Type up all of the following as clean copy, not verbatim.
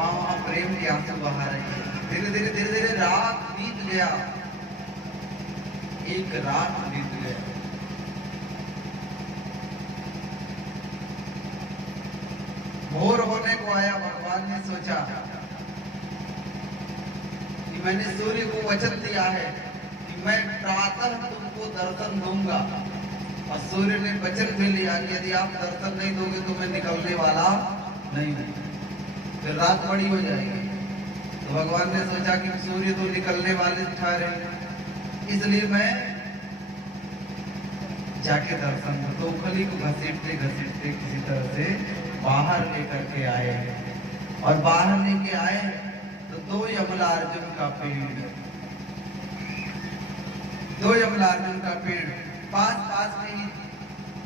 माँ वहां प्रेम के आंसू बहा रही है। धीरे धीरे धीरे धीरे रात बीत गया, एक रात बीत गया। भोर होने को आया, भगवान ने सोचा कि मैंने सूर्य को वचन दिया है कि मैं प्रातः तुमको दर्शन दूंगा, और सूर्य ने वचन भी लिया कि यदि आप दर्शन नहीं दोगे तो मैं निकलने वाला नहीं हूं, फिर रात बड़ी हो जाएगी। तो भगवान ने सोचा कि सूर्य तो निकलने वाले ठहरे, इसलिए मैं जाके दर्शन दो। तो खली को घसीटते घसीटते किसी तरह से बाहर लेकर के आए, और बाहर लेके आए तो दो यमलार्जुन का पेड़, दो यमलार्जुन का पेड़ पास पास में ही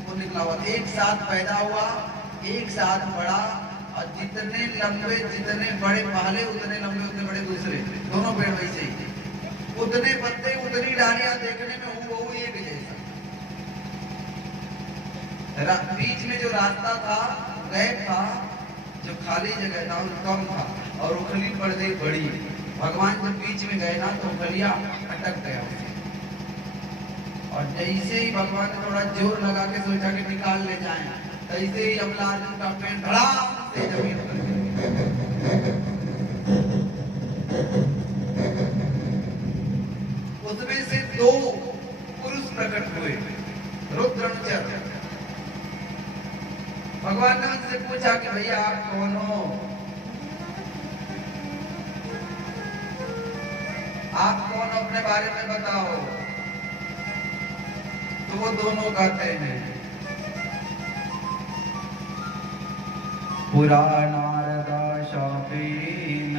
वो निकला हुआ, एक साथ पैदा हुआ, एक साथ बड़ा, और जितने लंबे जितने बड़े पहले उतने लंबे उतने बड़े दूसरे, दोनों पेड़ वैसे ही, उतने पत्ते उतनी डालियां, देखने में हूबहू एक जैसा। बीच में जो रास्ता था गैप था, जो खाली जगह था वो कम था, और उखली पड़ गई बड़ी। भगवान जब बीच में गए ना तो उखलिया अटक गया उसे, और जैसे ही भगवान ने थोड़ा जोर लगा के सोचा कि निकाल ले जाएं, तैसे ही यमलार्जुन का पेड़ धड़ाम से जमीन पर गिरा। उसमें से दो पुरुष प्रकट हुए, रुद्रनुचर। भगवान ने उनसे पूछा कि भैया आप कौन हो, आप कौन हो, अपने बारे में बताओ। तो वो दोनों कहते हैं पुरा नारदा शापेन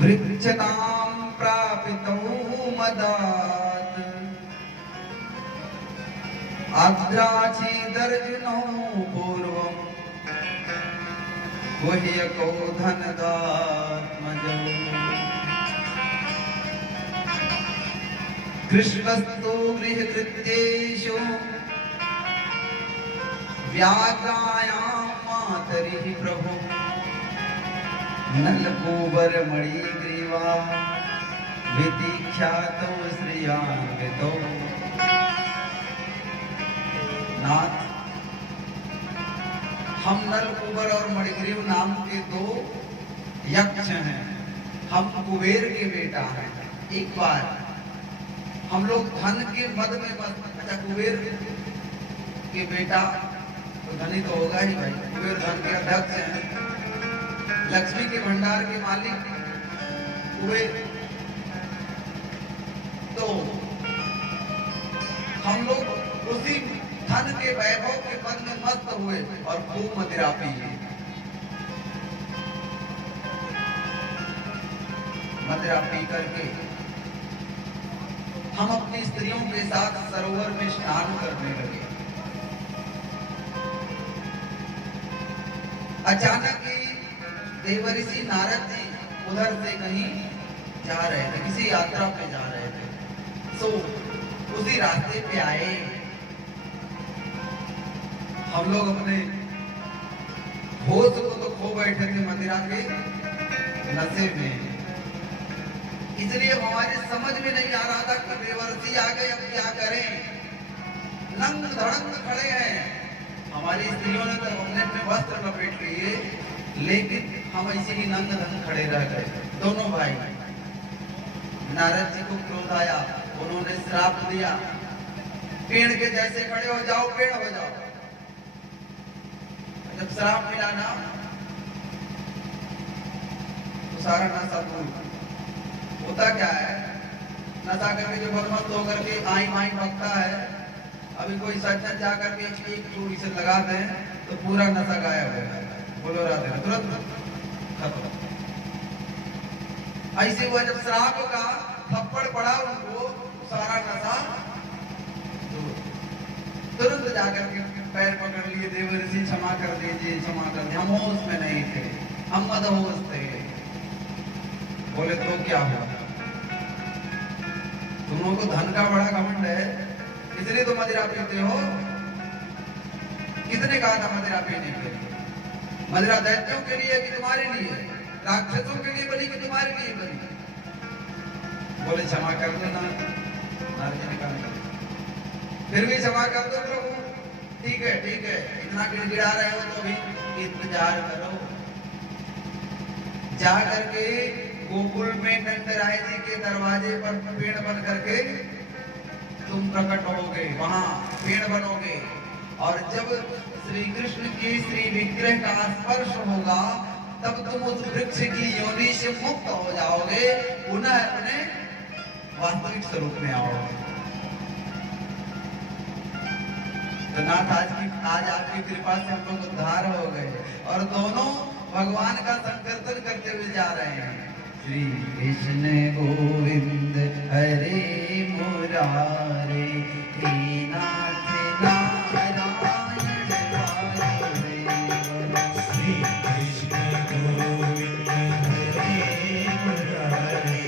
वृक्षनाम प्रापितौ मदात् आद्राचीदर्जुनो पूर्वं गुह्यको धनदात्मजौ कृष्णस्तु गृहकृत्येषु व्याघ्रायां मातरिः प्रभु नलकूबर मणिग्रीवा वितीख्यातौ श्रियान्वितौ। नाथ, हम नलकूबर और मणिग्रीव नाम के दो यक्ष हैं, हम कुबेर के बेटा हैं। एक बार हम लोग धन के मद में अच्छा कुबेर के बेटा तो धनी तो होगा ही भाई, कुबेर धन के अध्यक्ष हैं, लक्ष्मी के भंडार के मालिक कुबेर। तो हम लोग उसी धन के वैभव के पद में मस्त हुए और खूब मदिरा पिए। मदिरा पी करके हम अपनी स्त्रियों के साथ सरोवर में स्नान करने लगे। अचानक ही देवर्षि नारद जी उधर से कहीं जा रहे थे, किसी यात्रा पे जा रहे थे। सो उसी रास्ते पे आए। हम लोग अपने होश को तो खो बैठे थे मदिरा के नशे में, इसलिए हमारे समझ में नहीं आ रहा था कि देवर्षि आ गए, अब क्या करें। नंग धड़ंग खड़े हैं, हमारी स्त्रियों ने तो अपने अपने वस्त्र लपेट लिए, लेकिन हम ऐसे ही नंग धड़ंग खड़े रह गए दोनों भाई। नारद जी को क्रोध आया, उन्होंने श्राप दिया, पेड़ के जैसे खड़े हो जाओ, पेड़ हो जाओ। जब श्राप मिला ना तो सारा नशा दूर। होता क्या है, नशा करके जो बदमस्त होकर के आई माई भगता है, अभी कोई सज्जन जा करके एक चूड़ी से लगा दे तो पूरा नशा गायब हो जाता है। बोलो राधे, तुरंत खत्म। ऐसे हुआ जब श्राप का थप्पड़ पड़ा उनको, सारा नशा तुरंत जाकर के पैर पकड़ लिए, देवर्षि क्षमा कर दीजिए, क्षमा कर दीजिए, हम होश में नहीं थे, हम मदहोश थे। बोले तो क्या हुआ, तुम लोगों को धन का बड़ा घमंड है, इसलिए तो मदिरा पीते हो। किसने कहा था मदिरा पीने के? मदिरा दैत्यों के लिए कि तुम्हारे लिए, राक्षसों के लिए बनी कि तुम्हारे लिए बनी? बोले क्षमा कर दो ना, नारद जी ने कहा फिर भी क्षमा कर दो प्रभु। ठीक है, इतना गिड़गिड़ा रहे हो तो भी इंतजार करो। जा करके गोकुल में नंदराय जी के दरवाजे पर पेड़ बन करके तुम प्रकट होगे, वहां पेड़ बनोगे, और जब श्री कृष्ण के श्री विग्रह का स्पर्श होगा तब तुम उस वृक्ष की योनि से मुक्त हो जाओगे, पुनः अपने वास्तविक स्वरूप में आओगे। तो नाथ आज आपकी कृपा से हम लोग उद्धार हो गए और दोनों भगवान का संकीर्तन करते हुए जा रहे हैं। श्री कृष्ण गोविंद हरे मुरारे, हे नाथ नारायण वासुदेव। श्री कृष्ण गोविंद हरे मुरारे,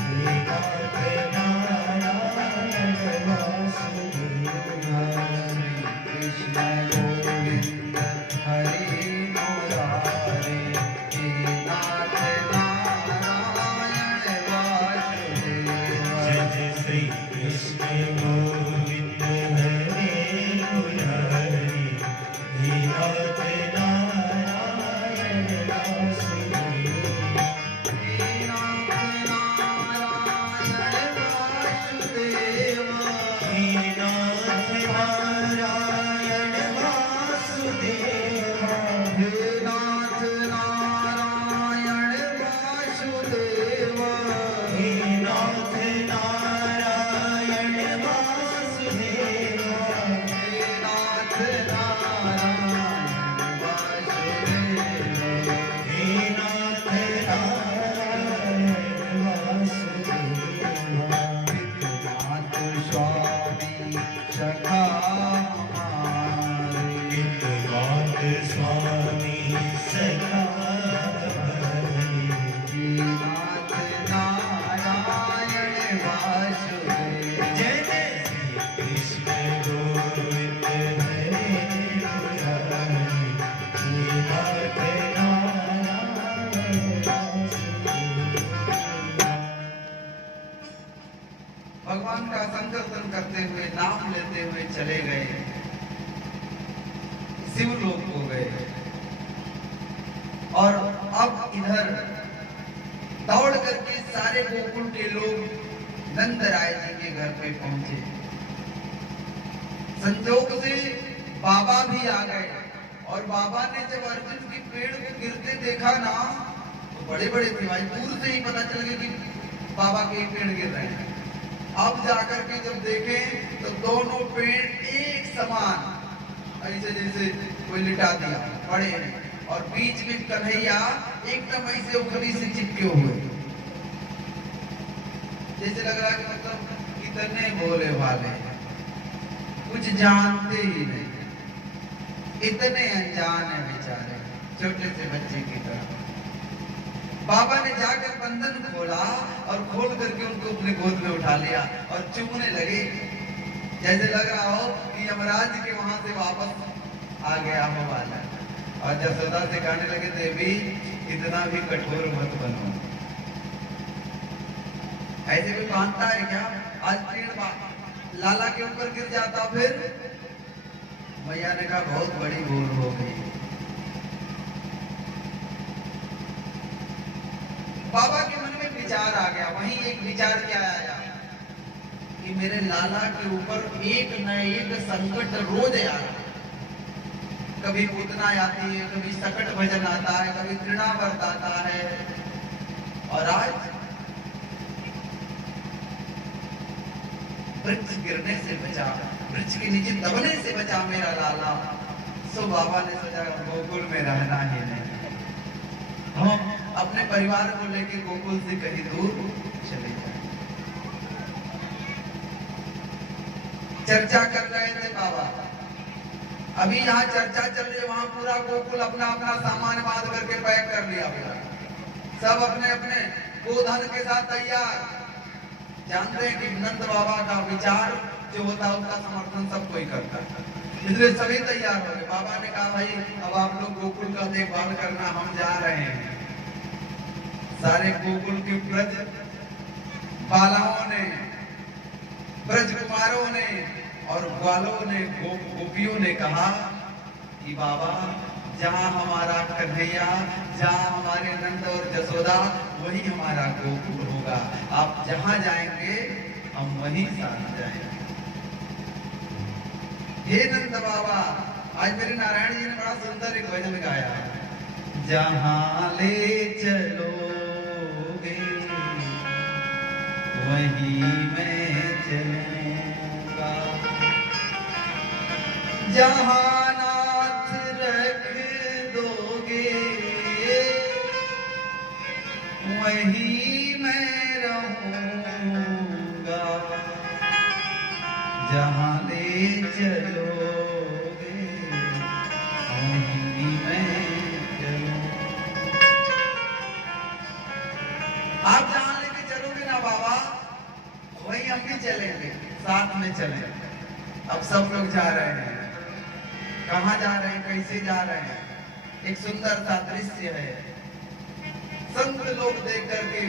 हे नाथ नारायण वासुदेव। कृष्ण गोविंद हरे मुरारे, हे नाथ नारायण वासुदेव। जय श्री कृष्ण गोविंद हरे मुरारे, हे नाथ नारायण वासुदेव। हे नाथ नारायण वासुदेव, हे नाथ नारायण वासुदेव, हे नाथ नारायण वासुदेव, हे नाथ नारायण वासुदेव, हे नाथ नारायण वासुदेव, हे नाथ नारायण वासुदेव। नाथ स्वामी सखा हमारे, नाथ स्वामी सखा हमारे, नाथ नारायण वासुदेव। जय जय श्री कृष्ण गोविंद हरे मुरारे, हे नाथ नारायण वासुदेव। भगवान का संकीर्तन करते हुए, नाम लेते हुए चले गए, शिवलोक हो गए। और अब इधर दौड़ करके सारे गोकुल के लोग नंदराय जी के घर पे पहुंचे। संजोग से बाबा भी आ गए, और बाबा ने जब अर्जुन के पेड़ को गिरते देखा ना, तो बड़े बड़े थे भाई, दूर से ही पता चल गया कि बाबा के पेड़ गिर रहे हैं। अब जाकर के जब देखे तो दोनों पेड़ एक समान, ऐसे जैसे कोई लिटा दिया पड़े हैं, और बीच में कन्हैया एकदम ऐसे उखली से चिपके हुए, जैसे लग रहा कि मतलब इतने भोले भाले, कुछ जानते ही नहीं, इतने अनजान है बेचारे, छोटे से बच्चे की तरह। बाबा ने जाकर बंधन खोला और खोल करके उनको अपने गोद में उठा लिया और चूमने लगे, जैसे लग रहा हो कि यमराज के वहां से वापस आ गया हो वाला। और जसोदा से कहने लगे, देवी इतना भी कठोर मत बनो, ऐसे भी बांधता है क्या? आज पेड़ लाला के ऊपर गिर जाता फिर? मैया ने कहा बहुत बड़ी भूल हो गई। बाबा के मन में विचार आ गया, वहीं एक विचार क्या आया कि मेरे लाला के ऊपर एक न एक संकट रोज आ रहा, कभी पूतना आती है, कभी सकट भजन आता है, कभी तृणावर्त आता है, और आज वृक्ष गिरने से बचा, वृक्ष के नीचे दबने से बचा मेरा लाला। सो बाबा ने सोचा गोकुल में रहना ही नहीं, हम अपने परिवार को लेकर गोकुल से कहीं दूर चले जाए। चर्चा कर रहे थे बाबा, अभी यहाँ चर्चा चल रही है, वहां पूरा गोकुल अपना अपना सामान बांध करके पैक कर लिया पूरा, सब अपने अपने गोधन के साथ तैयार। जानते हैं कि नंद बाबा का विचार जो होता है उसका समर्थन सब कोई करता है। इसलिए सभी तैयार हो गए। बाबा ने कहा भाई अब आप लोग गोकुल का देखभाल करना, हम जा रहे हैं। सारे गोकुल के ब्रज बालाओं ने, ब्रज कुमारों ने और ग्वालों ने, गोपियों ने कहा कि बाबा जहां हमारा कन्हैया, जहां हमारे नंद और जसोदा, वही हमारा गोकुल होगा। आप जहां जाएंगे हम वहीं साथ जाएंगे। हे नंद बाबा, आज मेरे नारायण जी ने बड़ा सुंदर एक भजन गाया, जहां ले चलोगे वहीं मैं चलूंगा, जहां नाथ रख दोगे वहीं मैं रहूंगा, जहां ले चलोगे वहीं मैं चलूंगा। आप जहां लेके चलोगे ना बाबा, वहीं हम भी चलेंगे, साथ में चलेंगे। अब सब लोग जा रहे हैं। कहाँ जा रहे हैं, कैसे जा रहे हैं? एक सुंदर सा दृश्य है। संत लोग देख करके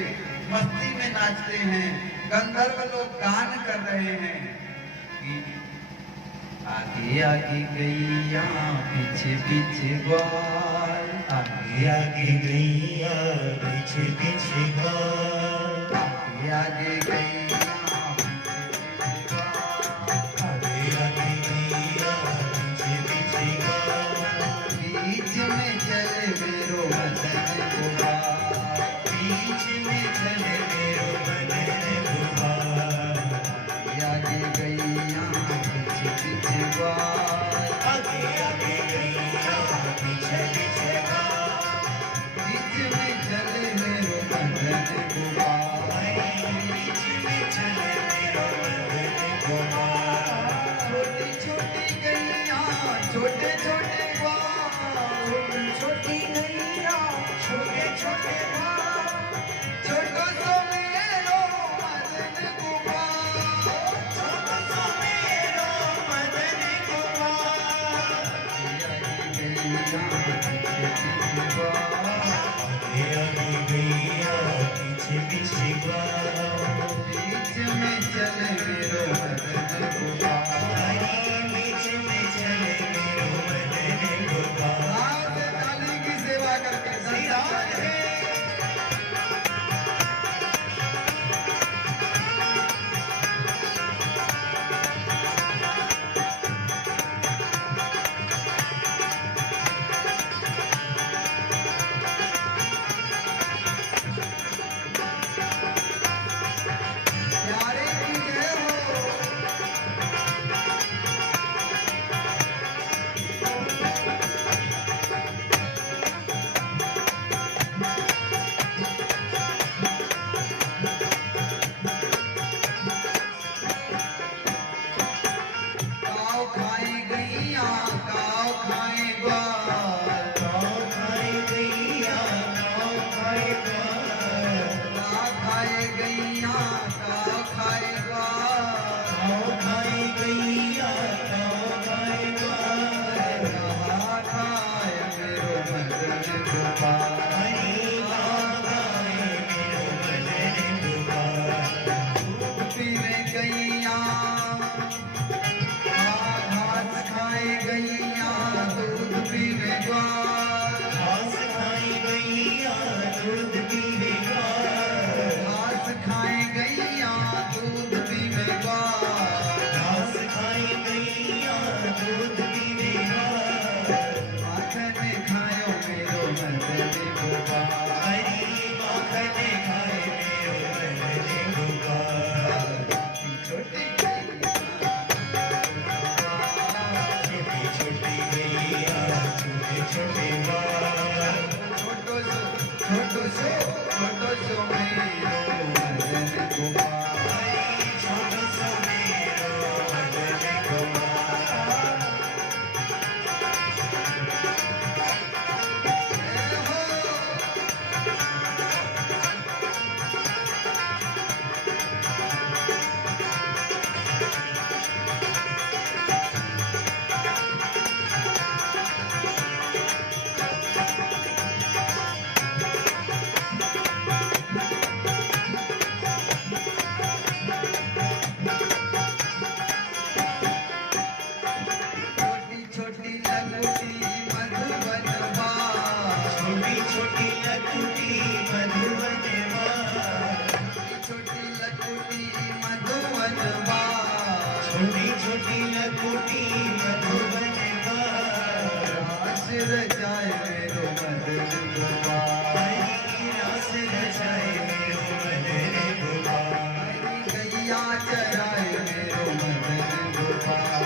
मस्ती में नाचते हैं, गंधर्व लोग गान कर रहे हैं। आगे आगे गैया, पीछे पीछे ग्वाल, आगे आगे गैया, पीछे पीछे ग्वाल, आगे आगे गैया, आगे आगे गैया, पीछे पीछे ग्वाल, बीच में चले मेरो मदन गोपाल, बीच में चले मेरो मदन गोपाल, आगे गैया, पीछे पीछे ग्वाल, आगे आगे गैया, पीछे पीछे ग्वाल, बीच में चले मेरो मदन गोपाल, बीच में चले मेरो मदन गोपाल, छोटी छोटी गैया, छोटे छोटे ग्वाल, छोटी गैया, छोटे छोटे ग्वाल, छोटो सो मेरो मदन गोपाल, छोटो सो मेरो मदन गोपाल, आगे आगे गैया, पीछे पीछे ग्वाल, बीच में चले मेरो मदन गोपाल। बीच में चले मेरो मदन गोपाल। हाथ ताली की सेवा करके श्री राधे। प्यारे की जय हो। काव खाए गैया, काव खाए ग्वाल, गाँव खाए गैया, गाँव खाए ग्वाल, काव खाए गैया, काव खाए ग्वाल, गाँव खाए गैया, गाँव खाए ग्वाल, कहा खाए मेरो मदन गोपाल, हरी गाँव खाए मेरो मदन गोपाल, दूध पीवे गैया, घास खाए गैया, दूध पीवे ग्वाल, घास खाए गैया, दूध पीवे ग्वाल, घास खाए गैया, दूध पीवे ग्वाल, घास खाए गैया, दूध पीवे ग्वाल, माखन खायो मेरो मदन गोपाल, हरी माखन खाए मेरो मदन गोपाल, छोटी गैया, छोटी छोटी गैया, छोटे छोटे छोटी लकुटी मधुबन का रास रचाए मेरो मदन गोपाल रास रचाए मेरो मदन गोपाल गैया चराए मेरो मदन गोपाल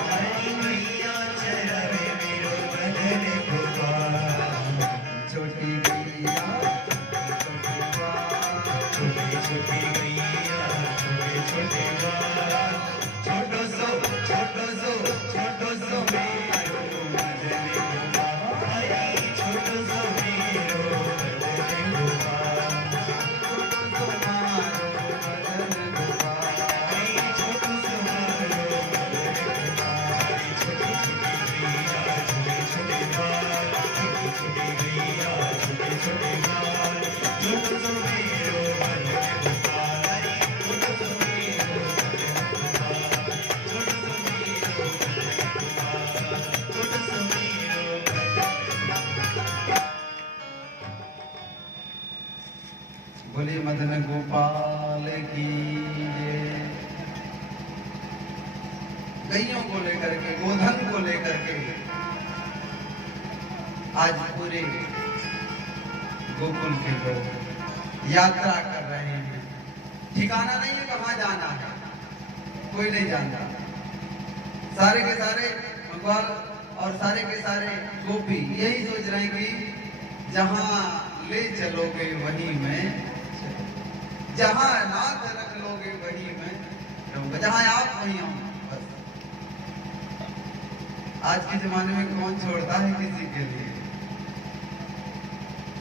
मैया चराए मेरो मदन गोपाल छोटी गैया छोटी छोटी गैया छोटे छोटे बाल छोटो सो मेरो मदन गोपाल छोटो सो मेरो मदन गोपाल तुम्हारो मदन गोपाल छोटो सो मेरो मदन गोपाल छोटी छोटी गैया छोटे छोटे बाल छोटी छोटी गैया छोटे छोटे बाल छोटो सो मेरो मदन गोपाल छोटो सो मेरो मदन गोपाल छोटो सो मेरो मदन गोपाल छोटो सो मेरो बोले मदन गोपाल की जय। गैयों को लेकर के गोधन को लेकर के आज पूरे गोकुल के लोग यात्रा कर रहे हैं। ठिकाना नहीं है कहाँ जाना है, कोई नहीं जानता। सारे के सारे ग्वाल और सारे के सारे गोपी यही सोच रहे हैं कि जहां ले चलोगे वहीं मैं चलूं। जहां नाथ रख लोगे वहीं मैं रहूंगा, जहां आप वहीं आऊं बस। आज के जमाने में कौन छोड़ता है किसी के लिए?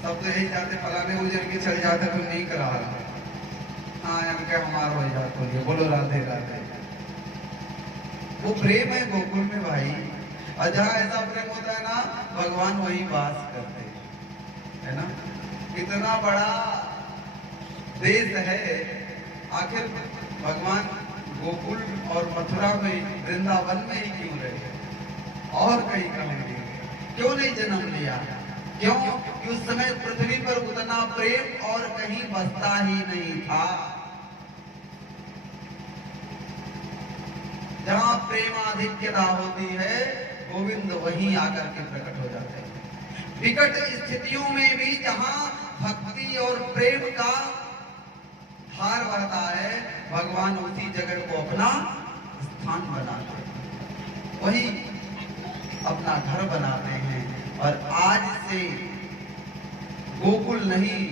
सब तो यही चाहते फलाने गुजर के चल जाते तो नहीं करा। हाँ हम क्या हमारा हो जाते हो, बोलो राधे राधे। वो प्रेम है गोकुल में भाई, और जहाँ ऐसा प्रेम होता है ना भगवान वहीं वास करते हैं, है ना। कितना बड़ा देश है, आखिर भगवान गोकुल और मथुरा में वृंदावन में ही क्यों रहे और कहीं कहेंगे? क्यों नहीं जन्म लिया? क्यों कि उस समय पृथ्वी पर उतना प्रेम और कहीं बसता ही नहीं था। जहां प्रेमाधिक्यता होती है गोविंद वहीं आकर के प्रकट हो जाते हैं। विकट स्थितियों में भी जहां भक्ति और प्रेम का धार बहता है भगवान उसी जगह को अपना स्थान बनाते हैं, वही अपना घर बनाते हैं। और आज से गोकुल नहीं,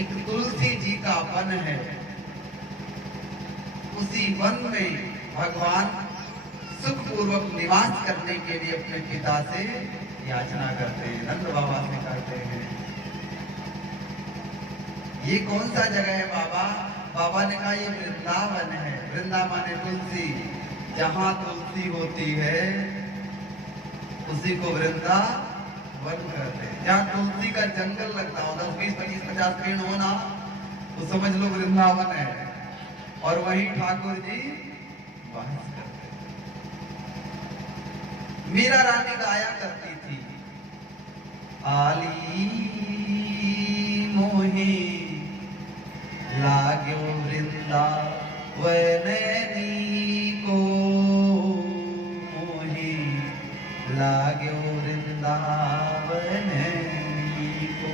एक तुलसी जी का वन है, उसी वन में भगवान सुखपूर्वक निवास करने के लिए अपने पिता से याचना करते हैं, नंद बाबा से करते हैं। ये कौन सा जगह है बाबा? बाबा ने कहा ये वृंदावन है। वृंदावन है तुलसी, जहां तुलसी होती है उसी को वृंदावन कहते हैं। जहाँ तुलसी का जंगल लगता हो, 10, 20, 25, 50 पेड़ हो ना, तो समझ लो वृंदावन है। और वहीं ठाकुर जी वास करते हैं। मीरा रानी गाया करती थी, आली मोही लाग्यो वृंदावन को, मोही लाग्यो वृंदावन को।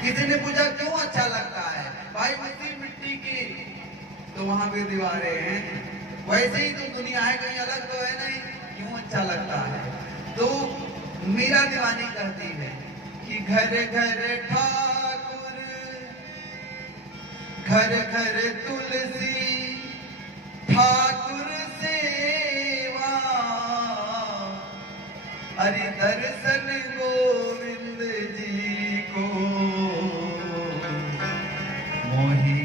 किसी ने पूछा क्यों अच्छा लगता है? भाई उसी मिट्टी की तो वहां भी दीवारें हैं, वैसे ही तो दुनिया है, कहीं अलग तो है नहीं, क्यों अच्छा लगता है? तो मीरा दीवानी कहती है कि घर घर ठाकुर, घर घर तुलसी, ठाकुर सेवा, हरि दर्शन गोविंद जी को, मोहि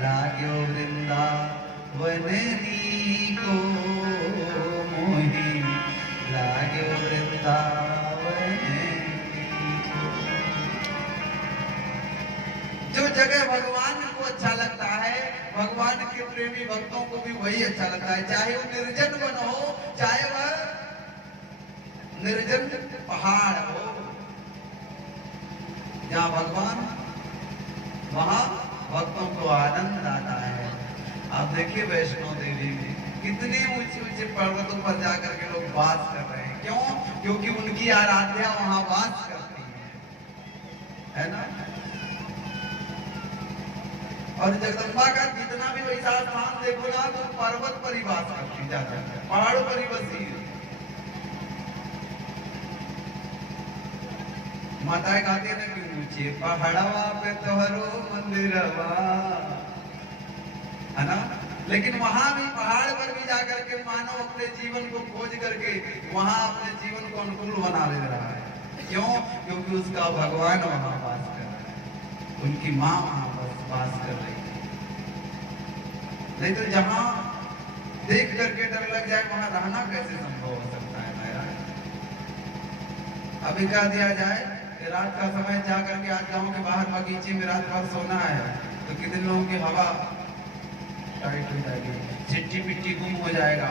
लाग्यो वृंदावन को, मोहि लाग्यो वृंदावन को। जो जगह भगवान को अच्छा लगता है, भगवान के प्रेमी भक्तों को भी वही अच्छा लगता है, चाहे वो निर्जन वन हो, चाहे वह निर्जन पहाड़ हो। जहाँ भगवान वहां भक्तों को आनंद आता है। आप देखिए वैष्णो देवी में कितने ऊंचे ऊंचे पर्वतों पर जाकर के लोग वास कर रहे हैं। क्यों? क्योंकि उनकी आराध्या वहां वास करती है ना। और जगदम्बा का जितना भी वैसा स्थान देखो ना तो पर्वत पर ही वास करती जाता है, पहाड़ों पर ही बसी है। माताएं गाती है ना कि ऊंचे पहाड़वा पे तोहरो मंदिरवा, है ना। लेकिन वहां भी पहाड़ पर भी जाकर के मानव अपने जीवन को खोज करके वहां अपने जीवन को अनुकूल बना ले रहा है। क्यों? क्योंकि उसका भगवान वहां वास कर रहा है, उनकी माँ वहां वास कर रही है। नहीं तो जहां देख करके डर लग जाए वहां रहना कैसे संभव हो सकता है मेरा। अभी कह दिया जाए कि रात का समय जा करके आज गांव के बाहर बगीचे में रात भर सोना है तो कितने लोगों की हवा टाइट हो जाएगी, चिट्टी पिट्टी गुम हो जाएगा।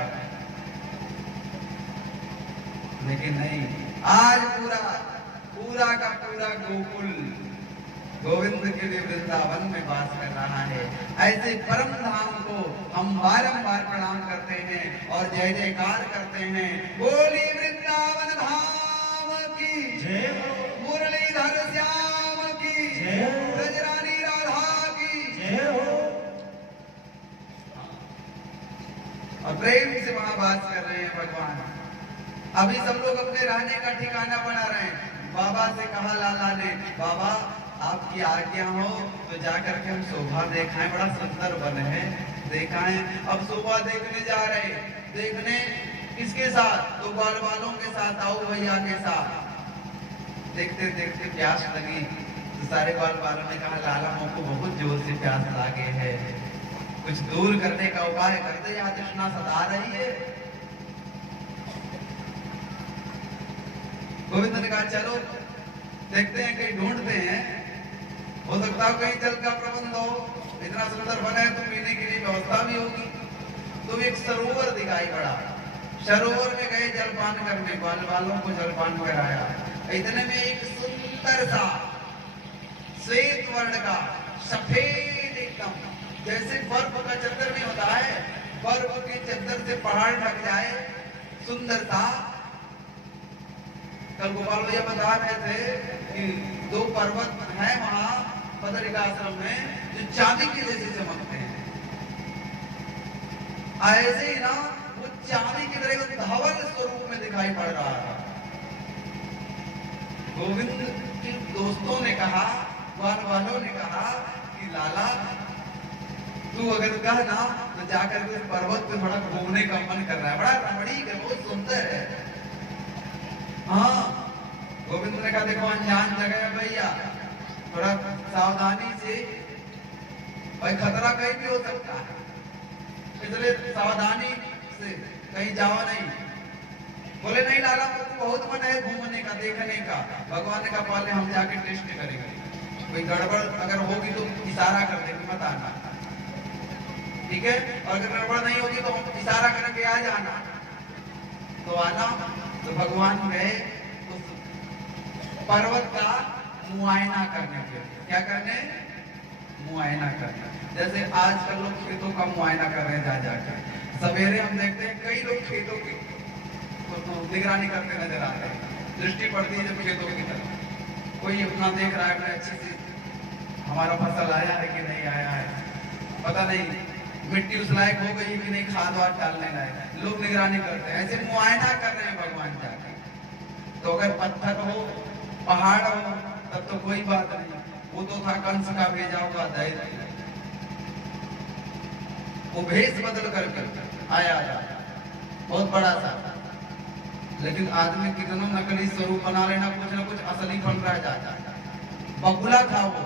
लेकिन नहीं, आज पूरा पूरा का पूरा गोकुल गोविंद के लिए वृंदावन में वास कर रहा है। ऐसे परम धाम को हम बारंबार प्रणाम करते हैं और जय जयकार करते हैं। बोली वृंदावन धाम की जय हो, मुरलीधर श्याम की जय हो, ब्रजरानी राधा की जय हो। और प्रेम से वहां बात कर रहे हैं भगवान। अभी सब लोग अपने रहने का ठिकाना बना रहे हैं। बाबा से कहा लाला ने, बाबा आपकी आज्ञा हो तो जाकर के हम शोभा देखाएं, बड़ा सुंदर बने हैं, दिखाएं। अब शोभा देखने जा रहे, देखने किसके साथ? तो ग्वाल वालों के साथ, आओ भैया के साथ। देखते देखते प्यास लगी तो सारे ग्वाल वालों ने कहा लाला हमको बहुत जोर से प्यास लागे है, कुछ दूर करने का उपाय कर दे, यहाँ तृष्णा सता रही है। गोविंद ने कहा चलो देखते हैं, कहीं ढूंढते हैं, हो सकता है कहीं जल का प्रबंध हो, इतना सुंदर बना है तो पीने के लिए व्यवस्था भी होगी। तो एक सरोवर दिखाई पड़ा, सरोवर में गए जलपान करने, ग्वाल वालों को जलपान कराया। इतने में एक सुंदर सा श्वेत वर्ण का सफेद एकदम जैसे बर्फ का चद्दर नहीं होता है, बर्फ के चद्दर से पहाड़ ढक जाए, सुंदर सा। कल गोपाल भैया बता रहे थे कि 2 पर्वत हैं वहां बदरिकाश्रम में जो चांदी के जैसे चमकते हैं। ऐसे ही ना वो चांदी की तरह धवल स्वरूप में दिखाई पड़ रहा था। गोविंद के दोस्तों ने कहा, ग्वाल वालों ने कहा कि लाला तू अगर कह ना तो जाकर के पर्वत पे थोड़ा घूमने का मन कर रहा है, बड़ा रमणीक है, बहुत सुंदर है। हाँ, गोविंद ने कहा देखो अनजान जगह है भैया, थोड़ा सावधानी से, भाई खतरा कहीं भी हो सकता है, इसलिए सावधानी से कहीं जाओ नहीं। बोले नहीं लाला मुझे बहुत मन है घूमने का, देखने का। भगवान ने कहा पहले हम जाके टेस्ट करेंगे, कोई गड़बड़ अगर होगी तो इशारा कर देंगे, मत आना, ठीक है। और अगर गड़बड़ नहीं होगी तो इशारा करके आ जाना। तो आना। तो भगवान गए उस पर्वत का मुआयना करने के लिए। क्या करने? मुआयना करना। जैसे आजकल लोग खेतों का मुआयना कर रहे हैं, जा जाकर सवेरे हम देखते हैं कई लोग खेतों की तो निगरानी करते नजर आते हैं। दृष्टि पड़ती है जब खेतों की तरफ, कोई अपना देख रहा है अच्छे से हमारा फसल आया है कि नहीं आया है, पता नहीं मिट्टी उस लायक हो गई कि नहीं, खाद वाद डालने लायक, लोग निगरानी करते हैं। ऐसे मुआयना कर रहे हैं भगवान जाकर। तो अगर पत्थर हो, पहाड़ हो, तब तो कोई बात नहीं, वो तो था कंस का भेजा हुआ दैत्य, वो भेष बदल करके आया बहुत बड़ा सा। लेकिन आदमी कितना नकली स्वरूप बना लेना, कुछ ना कुछ असली बन रहा जाता। बकुला था वो,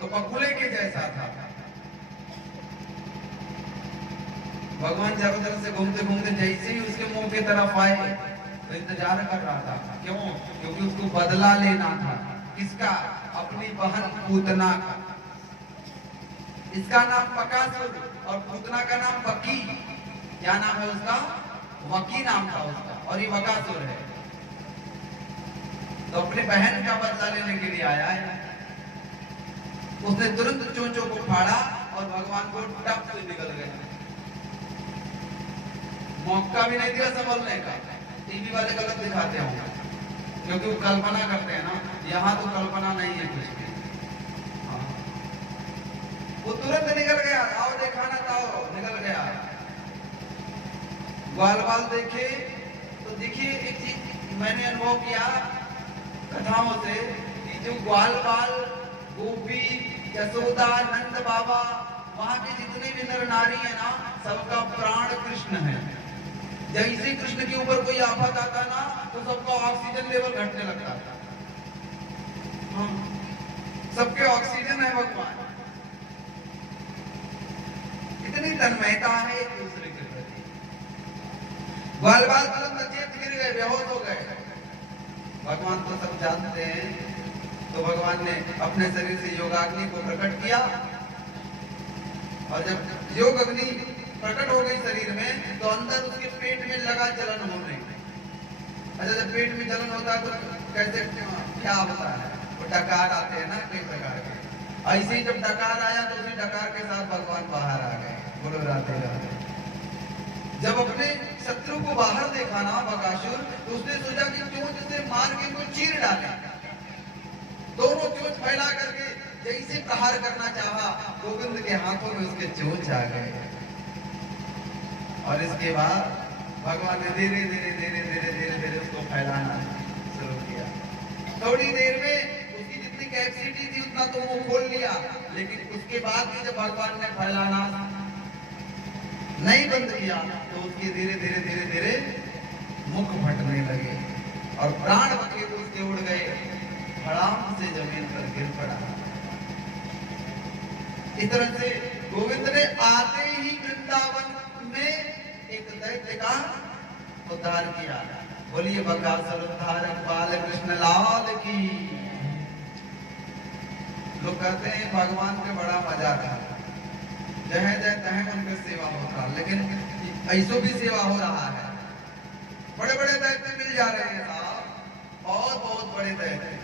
तो बकुले के जैसा था। भगवान चारों तरफ से घूमते घूमते जैसे ही उसके मुंह की तरफ आए तो इंतजार कर रहा था। क्यों? क्योंकि उसको बदला लेना था। किसका? अपनी बहन पूतना का। इसका नाम बकासुर और पूतना का नाम बकी। क्या नाम है उसका? वकी नाम था उसका, और ये बकासुर है। तो अपनी बहन का बदला लेने के लिए आया है। उसने तुरंत चोंचों को फाड़ा और भगवान को टप से निकल गया। मौका भी नहीं दिया संभलने का। टीवी वाले गलत दिखाते होंगे क्योंकि वो कल्पना करते हैं ना, यहाँ तो कल्पना नहीं है कुछ भी। हाँ। वो तुरंत निकल गया, आओ देखा ना आओ, निकल गया। ग्वाल बाल देखे तो देखिए एक चीज मैंने अनुभव किया कथाओं से कि जो ग्वाल बाल, गोपी, यशोदा, नंद बाबा, वहां के जितने भी नर नारी है ना, सबका प्राण कृष्ण है। जैसे कृष्ण के ऊपर कोई आफत आता ना तो सबका ऑक्सीजन लेवल घटने लगता था। हाँ। सबके ऑक्सीजन है भगवान। इतनी तन्मयता है एक दूसरे के प्रति। ग्वाल बाल तुरंत चेत गिर गए, बेहोश हो गए। भगवान तो सब जानते हैं, तो भगवान ने अपने शरीर से योगाग्नि को प्रकट किया, और जब योग अग्नि प्रकट हो गई शरीर में तो अंदर उसके पेट में लगा जलन होने। अच्छा, जब पेट में जलन होता है तो कैसे क्या होता है? वो डकार आते हैं ना कई प्रकार के। ऐसे ही जब डकार आया तो उसी डकार के साथ भगवान बाहर आ गए। बोलो राधे राधे। जब अपने शत्रु को बाहर देखा ना बकासुर, तो उसने सोचा कि चोंच से मार के को चीर डाले। दोनों चोंच फैला करके जैसे प्रहार करना चाहा, गोविंद के हाथों में उसके चोंच आ गए। और इसके बाद भगवान ने धीरे धीरे धीरे धीरे धीरे धीरे उसको फैलाना शुरू किया। थोड़ी देर में उसकी जितनी कैपेसिटी थी उतना तो वो खोल लिया, लेकिन उसके बाद भी जब भगवान ने फैलाना नहीं बंद किया तो उसके धीरे धीरे धीरे धीरे मुख फटने लगे और प्राण बचे तो उसके उड़ गए, धड़ाम से जमीन पर गिर पड़ा। इस तरह से गोविंद ने आते ही वृंदावन में एक दैत्य का उद्धार किया। बोलिए बकासुर उद्धारक बाल कृष्ण लाल की। लोग कहते हैं भगवान का बड़ा मजा था, जहाँ जाए तहाँ उनकी सेवा होता, लेकिन ऐसो भी सेवा हो रहा है। बड़े बड़े दैत्य मिल जा रहे हैं साहब, बहुत बहुत बड़े दैत्य,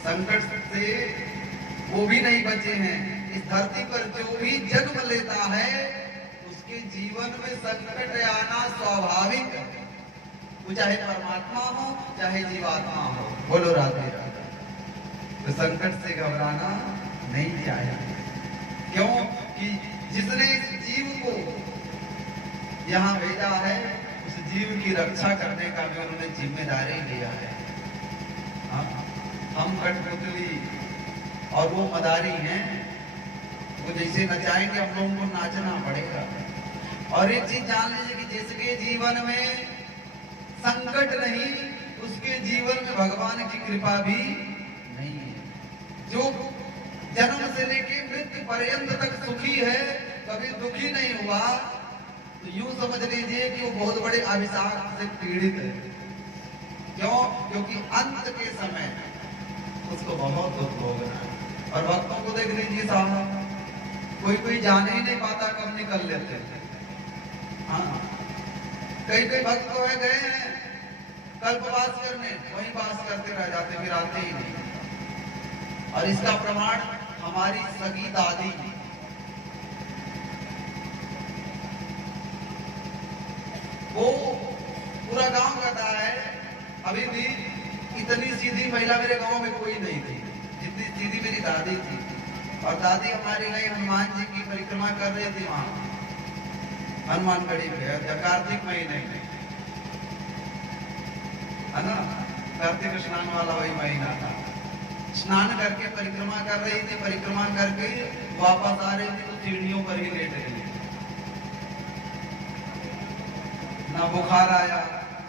संकट से वो भी नहीं बचे हैं। इस धरती पर जो भी जन्म लेता है उसके जीवन में संकट आना स्वाभाविक है, वो चाहे परमात्मा हो चाहे जीवात्मा हो। बोलो राधे राधे। तो संकट से घबराना नहीं चाहिए, क्यों कि जिसने इस जीव को यहाँ भेजा है उस जीव की रक्षा करने का भी उन्होंने जिम्मेदारी लिया है। हम कठपुतली और वो मदारी हैं, वो जैसे नचाएंगे हम लोगों को नाचना पड़ेगा। और एक चीज जान लीजिए कि जिसके जीवन में संकट नहीं उसके जीवन में भगवान की कृपा भी नहीं है। जो जन्म से लेकर मृत्यु पर्यंत तक सुखी है, कभी दुखी नहीं हुआ, तो यूं समझ लीजिए कि वो बहुत बड़े अभिशाप से पीड़ित है। क्यों? क्योंकि अंत के समय उसको बहुत दुख होगा। और भक्तों को देख लीजिए साहब, कोई जान ही नहीं पाता कब निकल लेते हैं। हाँ, कई भक्त तो है गए हैं कल्पवास करने, वहीं वास करते रह जाते, फिर आते ही नहीं। और इसका प्रमाण हमारी सगी दादी, वो पूरा गांव कहता है अभी भी इतनी सीधी महिला मेरे गांव में कोई नहीं थी जितनी सीधी मेरी दादी थी। और दादी हमारी गई हनुमान जी की परिक्रमा कर रही थी वहां हनुमानगढ़ी पे, कार्तिक महीने में, है ना, कार्तिक स्नान वाला वही महीना था। स्नान करके परिक्रमा कर रही थी, परिक्रमा करके वापस आ रही थी तो सीढ़ियों पर ही लेट गई। ना बुखार आया,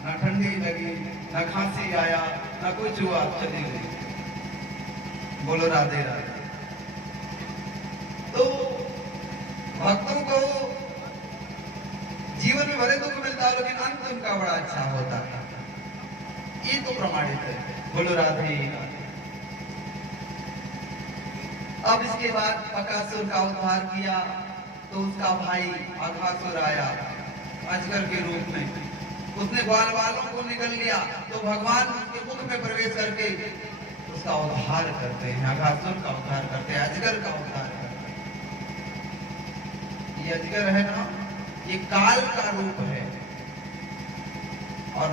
ना ठंडी लगी, ना खांसी आया, ना कुछ हुआ, चली गई। बोलो राधे राधे। तो भक्तों को जीवन में भले दुख मिलता है लेकिन अंत उनका बड़ा अच्छा होता है, ये तो प्रमाणित है। बोलो राधे। अब इसके बाद बकासुर का उद्धार किया तो उसका भाई अघासुर आया अजगर के रूप में, उसने ग्वाल बालों को निकल लिया तो भगवान उसके मुख में प्रवेश करके उसका उद्धार करते हैं, अघासुर का उद्धार करते हैं, अजगर का उद्धार करते हैं। ये अजगर है ना, ये काल का रूप है, और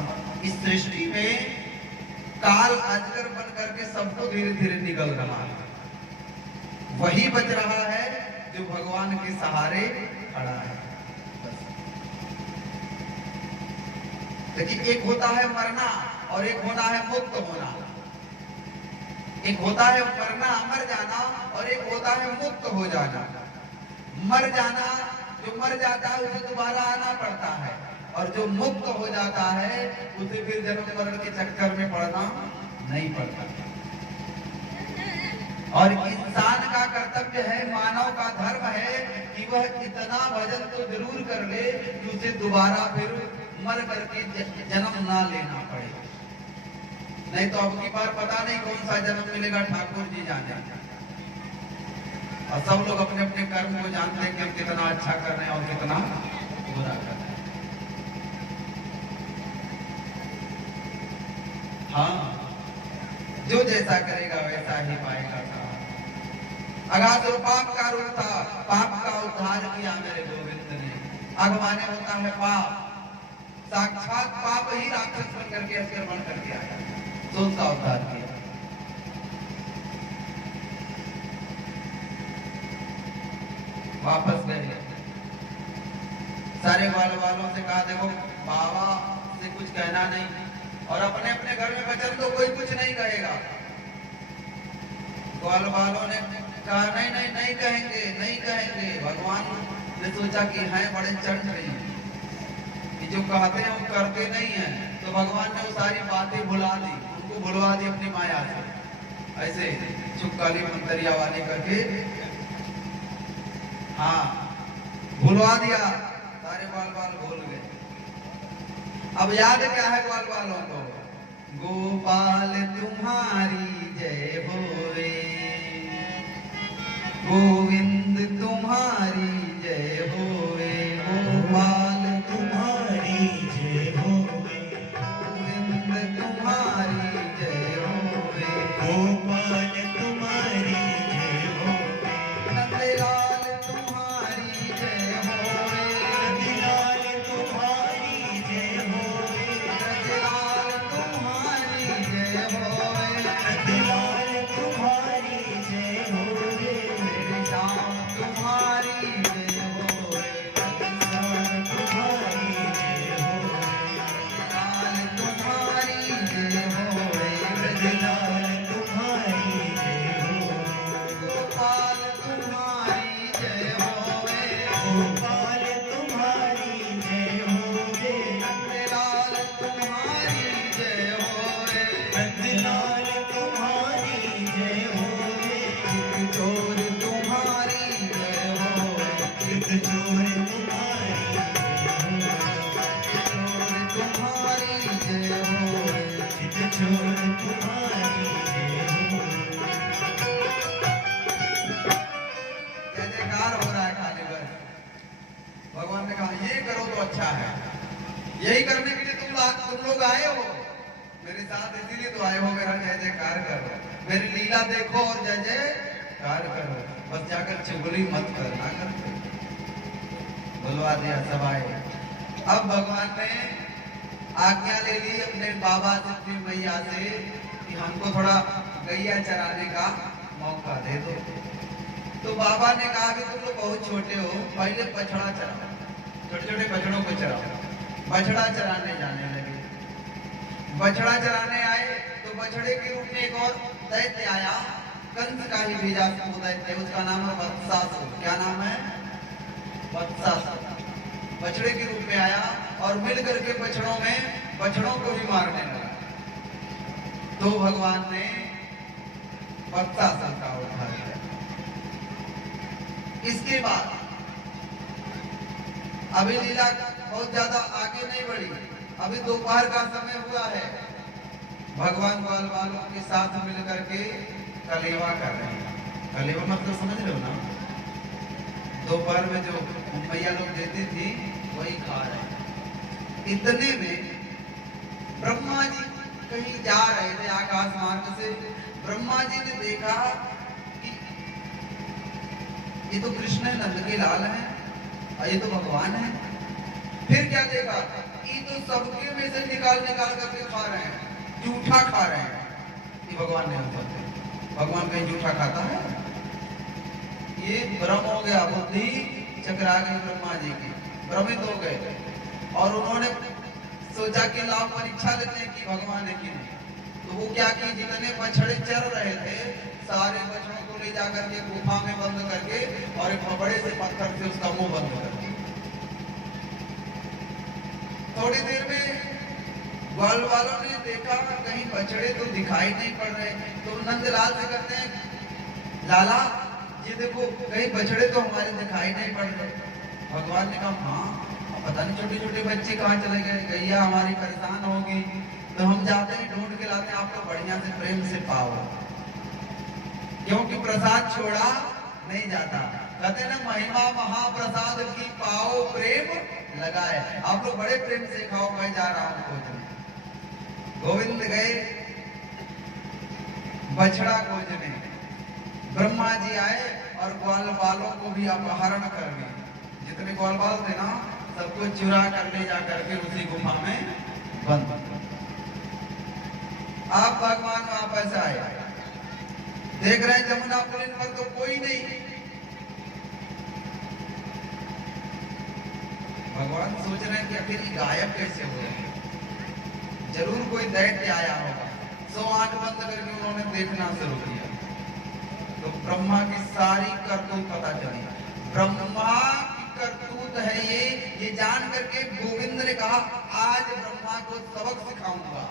इस सृष्टि में काल अजगर बन करके सबको धीरे धीरे निगल रहा है। वही बच रहा है जो भगवान के सहारे खड़ा है। देखिए, एक होता है मरना और एक होना है मुक्त होना। एक होता है मरना, मर जाना, और एक होता है मुक्त हो जाना। मर जाना, जो मर जाता है उसे दोबारा आना पड़ता है, और जो मुक्त हो जाता है उसे फिर जन्म मरण के चक्कर में पड़ना नहीं पड़ता। और इंसान का कर्तव्य है, मानव का धर्म है कि वह इतना भजन तो जरूर कर ले कि उसे दोबारा फिर मर करके जन्म ना लेना पड़े। नहीं तो अब की बार पता नहीं कौन सा जन्म मिलेगा, ठाकुर जी जाने। और सब लोग अपने अपने कर्म को जानते हैं कि हम कितना अच्छा कर रहे हैं और कितना बुरा कर रहे हैं। हाँ, जो जैसा करेगा वैसा ही पाएगा। अगासुर पाप का रूप था, पाप का उद्धार किया मेरे गोविंद ने। अगवाने होता है पाप, साक्षात पाप ही राक्षस बन करके असुर बन करके आया, तो उसका उद्धार किया। वापस गए, सारे वालों से कहा देखो बाबा से कुछ कहना नहीं, और अपने अपने घर में बचन तो कोई कुछ नहीं कहेगा। वालों ने कहा नहीं नहीं नहीं कहेंगे, नहीं कहेंगे। भगवान ने सोचा कि हैं बड़े चढ़ रही कि जो कहते हैं वो करते नहीं है, तो भगवान ने वो सारी बातें भुला दी, उनको भुलवा दी अपनी माया से। ऐसे चुपकाली मंतरिया वाली करके हाँ भुलवा दिया, सारे बाल भूल गए। अब याद क्या है वालों को? गोपाल तुम्हारी जय होवे, गोविंद तुम्हारी जय होवे, गोपाल तुम्हारी जय होवे, गोविंद तुम्हारी जय होवे, गोपाल तुम्हारी जय होवे, नंदलाल तुम्हारी जय होवे, नंदलाल तुम्हारी जय होवे, नंदलाल तुम्हारी जय होवे, नंदलाल तुम्हारी जय होवे, मेरे श्याम तुम्हारी जय होवे, नंदलाल तुम्हारी जय होवे, लाल तुम्हारी जय होवे, नंदलाल तुम्हारी जय होवे, गोपाल तुम्हारी जय होवे, गोपाल तुम्हारी जय होवे, नंदलाल तुम्हारी जय होवे, नंदलाल तुम्हारी जय होवे, चोर तुम्हारी जय होवे, चित चोर तुम्हारी चोर तुम्हारी जय होवे, चित चोर तुम्हारी जय होवे। जय जयकार हो रहा है खाली बस। भगवान ने कहा ये करो तो अच्छा है, यही करने के लिए तुम लोग आए हो मेरे साथ, इसीलिए तो आए हो मेरा जय जयकार करो, मेरी लीला देखो और जय जयकार करो। बस जाकर चुगली मत करना करते। बुलवा दिया सब आए। अब भगवान ने आज्ञा ले ली अपने बाबा सिद्धि मैया से कि हमको थोड़ा गैया चराने का मौका दे दो। तो बाबा ने कहा कि तुम लोग बहुत छोटे हो, पहले बछड़ा चराओ, छोटे छोटे बछड़ों को चराओ। बछड़ा चराने जाने लगे। बछड़ा चराने आए तो बछड़े के रूप में एक और दैत्य आया, कंस का ही भेजा वो दैत्य, उसका नाम है वत्सासुर। क्या नाम है? वत्सासुर। बछड़े के रूप में आया और मिल करके बछड़ों को ही मारने लगा। तो भगवान ने वत्सासुर का उद्धार किया। इसके बाद अभी लीला बहुत ज्यादा आगे नहीं बढ़ी, अभी दोपहर का समय हुआ है। भगवान ग्वाल वालों के साथ मिलकर के कलेवा कर रहे हैं। कलेवा मतलब समझ रहे हो ना? दोपहर में जो मैया लोग देती थी वही खा रहे हैं। इतने में ब्रह्मा जी कहीं जा रहे थे आकाश मार्ग से। ब्रह्मा जी ने देखा कि ये तो कृष्ण नंद के लाल हैं और ये तो भगवान है। फिर क्या देखा? ये तो सबके में से निकाल निकाल करके खा रहे हैं, जूठा खा रहे हैं। ये भगवान नहीं हो सकते। भगवान कहीं जूठा खाता है? ये भ्रम हो गया, बुद्धि चकरा गई ब्रह्मा जी की, भ्रमित हो गए और उन्होंने सोचा कि लाभ परीक्षा लेते हैं कि भगवान है कि नहीं। तो वो क्या कि जितने बछड़े चर रहे थे सारे बछड़ों को ले जाकर के गुफा में बंद करके और एक बड़े से पत्थर से उसका मुंह बंद कर दिया। थोड़ी देर में ग्वाल वालों ने देखा कहीं बछड़े तो दिखाई नहीं पड़ रहे, तो नंदलाल से कहते हैं लाला ये देखो कहीं बछड़े तो हमारे दिखाई नहीं पड़ रहे। भगवान ने कहा हाँ पता नहीं छोटे छोटे बच्चे कहाँ चले गए, गैया हमारी परेशान होगी, तो हम जाते हैं ढूंढ के लाते हैं, आपको बढ़िया से प्रेम से पाओ, क्योंकि प्रसाद छोड़ा नहीं जाता। कहते ना महिमा महाप्रसाद की पाओ प्रेम लगाए। आप लोग बड़े प्रेम से खाओ, मैं जा रहा हूं खोजने। गोविंद गए बछड़ा खोजने, ब्रह्मा जी आए और ग्वाल बालों को भी अपहरण कर लिए। जितने ग्वाल बाल थे ना सबको चुरा कर ले जाकर के उसी गुफा में बंद। आप भगवान वापस आए, देख रहे हैं जमुना पुलिन पर तो कोई नहीं। भगवान सोच रहे हैं कि आखिर गायब कैसे हो रहे हैं, जरूर कोई दैत्य आया होगा। सो आंख बंद करके उन्होंने देखना शुरू किया तो ब्रह्मा की सारी करतूत पता चली। ब्रह्मा की करतूत है ये जान करके गोविंद ने कहा आज ब्रह्मा को सबक सिखाऊंगा।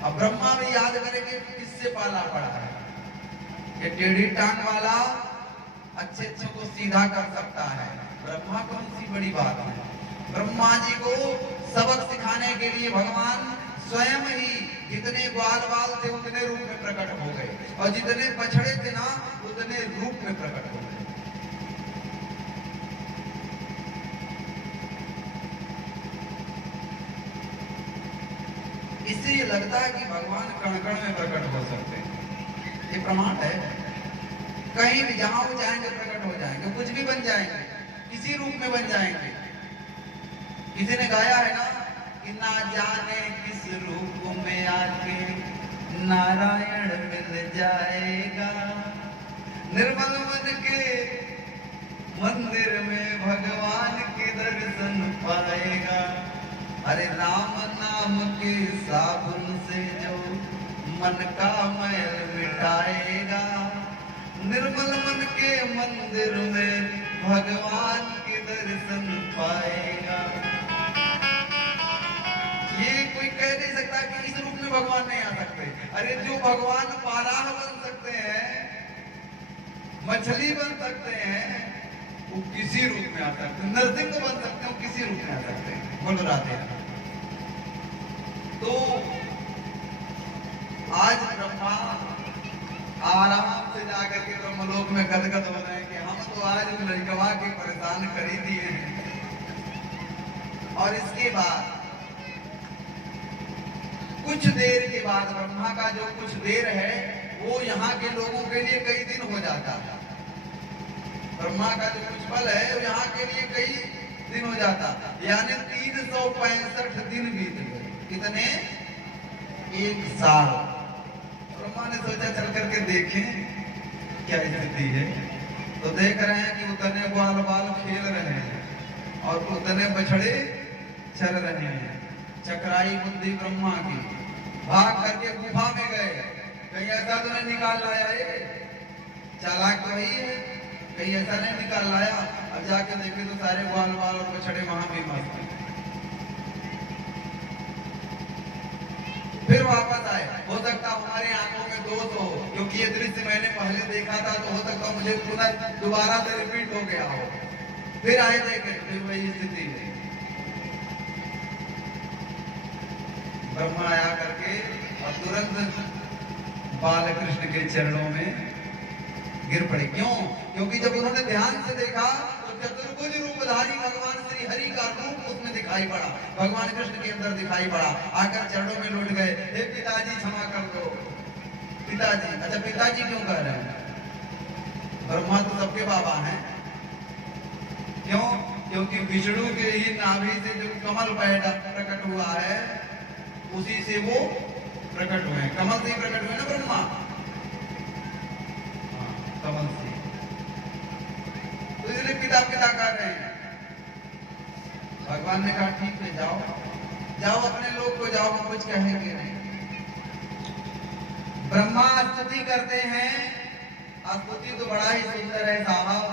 अब ब्रह्मा भी याद करेंगे किससे पाला पड़ा है। ये टेढ़ी टांग वाला अच्छे अच्छे को सीधा कर सकता है, ब्रह्मा कौन सी बड़ी बात है। ब्रह्मा जी को सबक सिखाने के लिए भगवान स्वयं ही जितने ग्वाल बाल थे उतने रूप में प्रकट हो गए और जितने बछड़े थे ना उतने रूप में प्रकट हो गए। इससे लगता है कि भगवान कण कण में प्रकट हो सकते हैं। ये प्रमाण है, कहीं भी जहां वो जाएंगे प्रकट हो जाएंगे, कुछ भी बन जाएंगे, किसी रूप में बन जाएंगे। किसी ने गाया है ना कि ना जाने किस रूप में आके नारायण मिल जाएगा, निर्मल मन के मंदिर में भगवान के दर्शन पाएगा। अरे राम नाम के साबुन से जो मन का मैल मिटाएगा, निर्मल मन के मंदिर में भगवान के दर्शन पाएगा। ये कोई कह नहीं सकता कि इस रूप में भगवान नहीं आ सकते। अरे जो भगवान बाराह बन सकते हैं, मछली बन सकते हैं, वो किसी रूप में आ सकते हैं। नरसिंह को बन सकते हैं, वो किसी रूप में आ सकते हैं। बोलो राधे। तो आज ब्रह्मा आराम से जाकर के ब्रह्मलोक में गदगद हो रहे हैं कि हम तो आज उस लड़कवा के परेशान कर ही दिए हैं। और इसके बाद कुछ देर के बाद ब्रह्मा का जो कुछ देर है वो यहाँ के लोगों के लिए कई दिन हो जाता है। ब्रह्मा का जो कुछ पल है वो यहाँ के लिए कई दिन हो जाता, यानी 365 दिन बीत गए। कितने? एक साल। ब्रह्मा ने सोचा चल करके देखें क्या स्थिति है। तो देख रहे हैं कि उतने ग्वाल बाल खेल रहे हैं और उतने बछड़े चल रहे हैं। चक्राई बुद्धि ब्रह्मा की, भाग करके गुफा में गए। कहीं ऐसा तो नहीं निकाल लाया ये चालाक तो ही है, कहीं ऐसा नहीं निकाल लाया। अब जाके देखे तो सारे ग्वाल बाल और बछड़े वहां भी मस्त हैं। फिर वापस आए। हो सकता हमारे आंखों में दोष हो, क्योंकि ये दृश्य मैंने पहले देखा था, तो हो सकता मुझे पुनः दोबारा से रिपीट हो गया हो। फिर आए देखे, फिर वही स्थिति है। ब्रह्मा आया करके और तुरंत बालकृष्ण के चरणों में गिर पड़े। क्यों? क्योंकि जब उन्होंने ध्यान से देखा तो चतुर्भुज रूपधारी भगवान श्री हरि का रूप उसमें दिखाई पड़ा, भगवान कृष्ण के अंदर दिखाई पड़ा। आकर चरणों में लौट गए, हे पिताजी क्षमा कर दो। पिताजी, अच्छा पिताजी क्यों कह रहे हैं? ब्रह्मा तो सबके बाबा हैं। क्यों? क्योंकि विष्णु के ही नाभि से जो कमल पैदा प्रकट हुआ है, उसी से वो प्रकट हुए हैं। कमल से ही प्रकट हुए ना ब्रह्मा, कमल से। तो इसलिए पिता पिता कर रहे हैं। भगवान ने कहा ठीक है, जाओ जाओ अपने लोग को जाओ, हम कुछ कहेंगे नहीं। ब्रह्मा स्तुति करते हैं। स्तुति तो बड़ा ही सुंदर है साहब,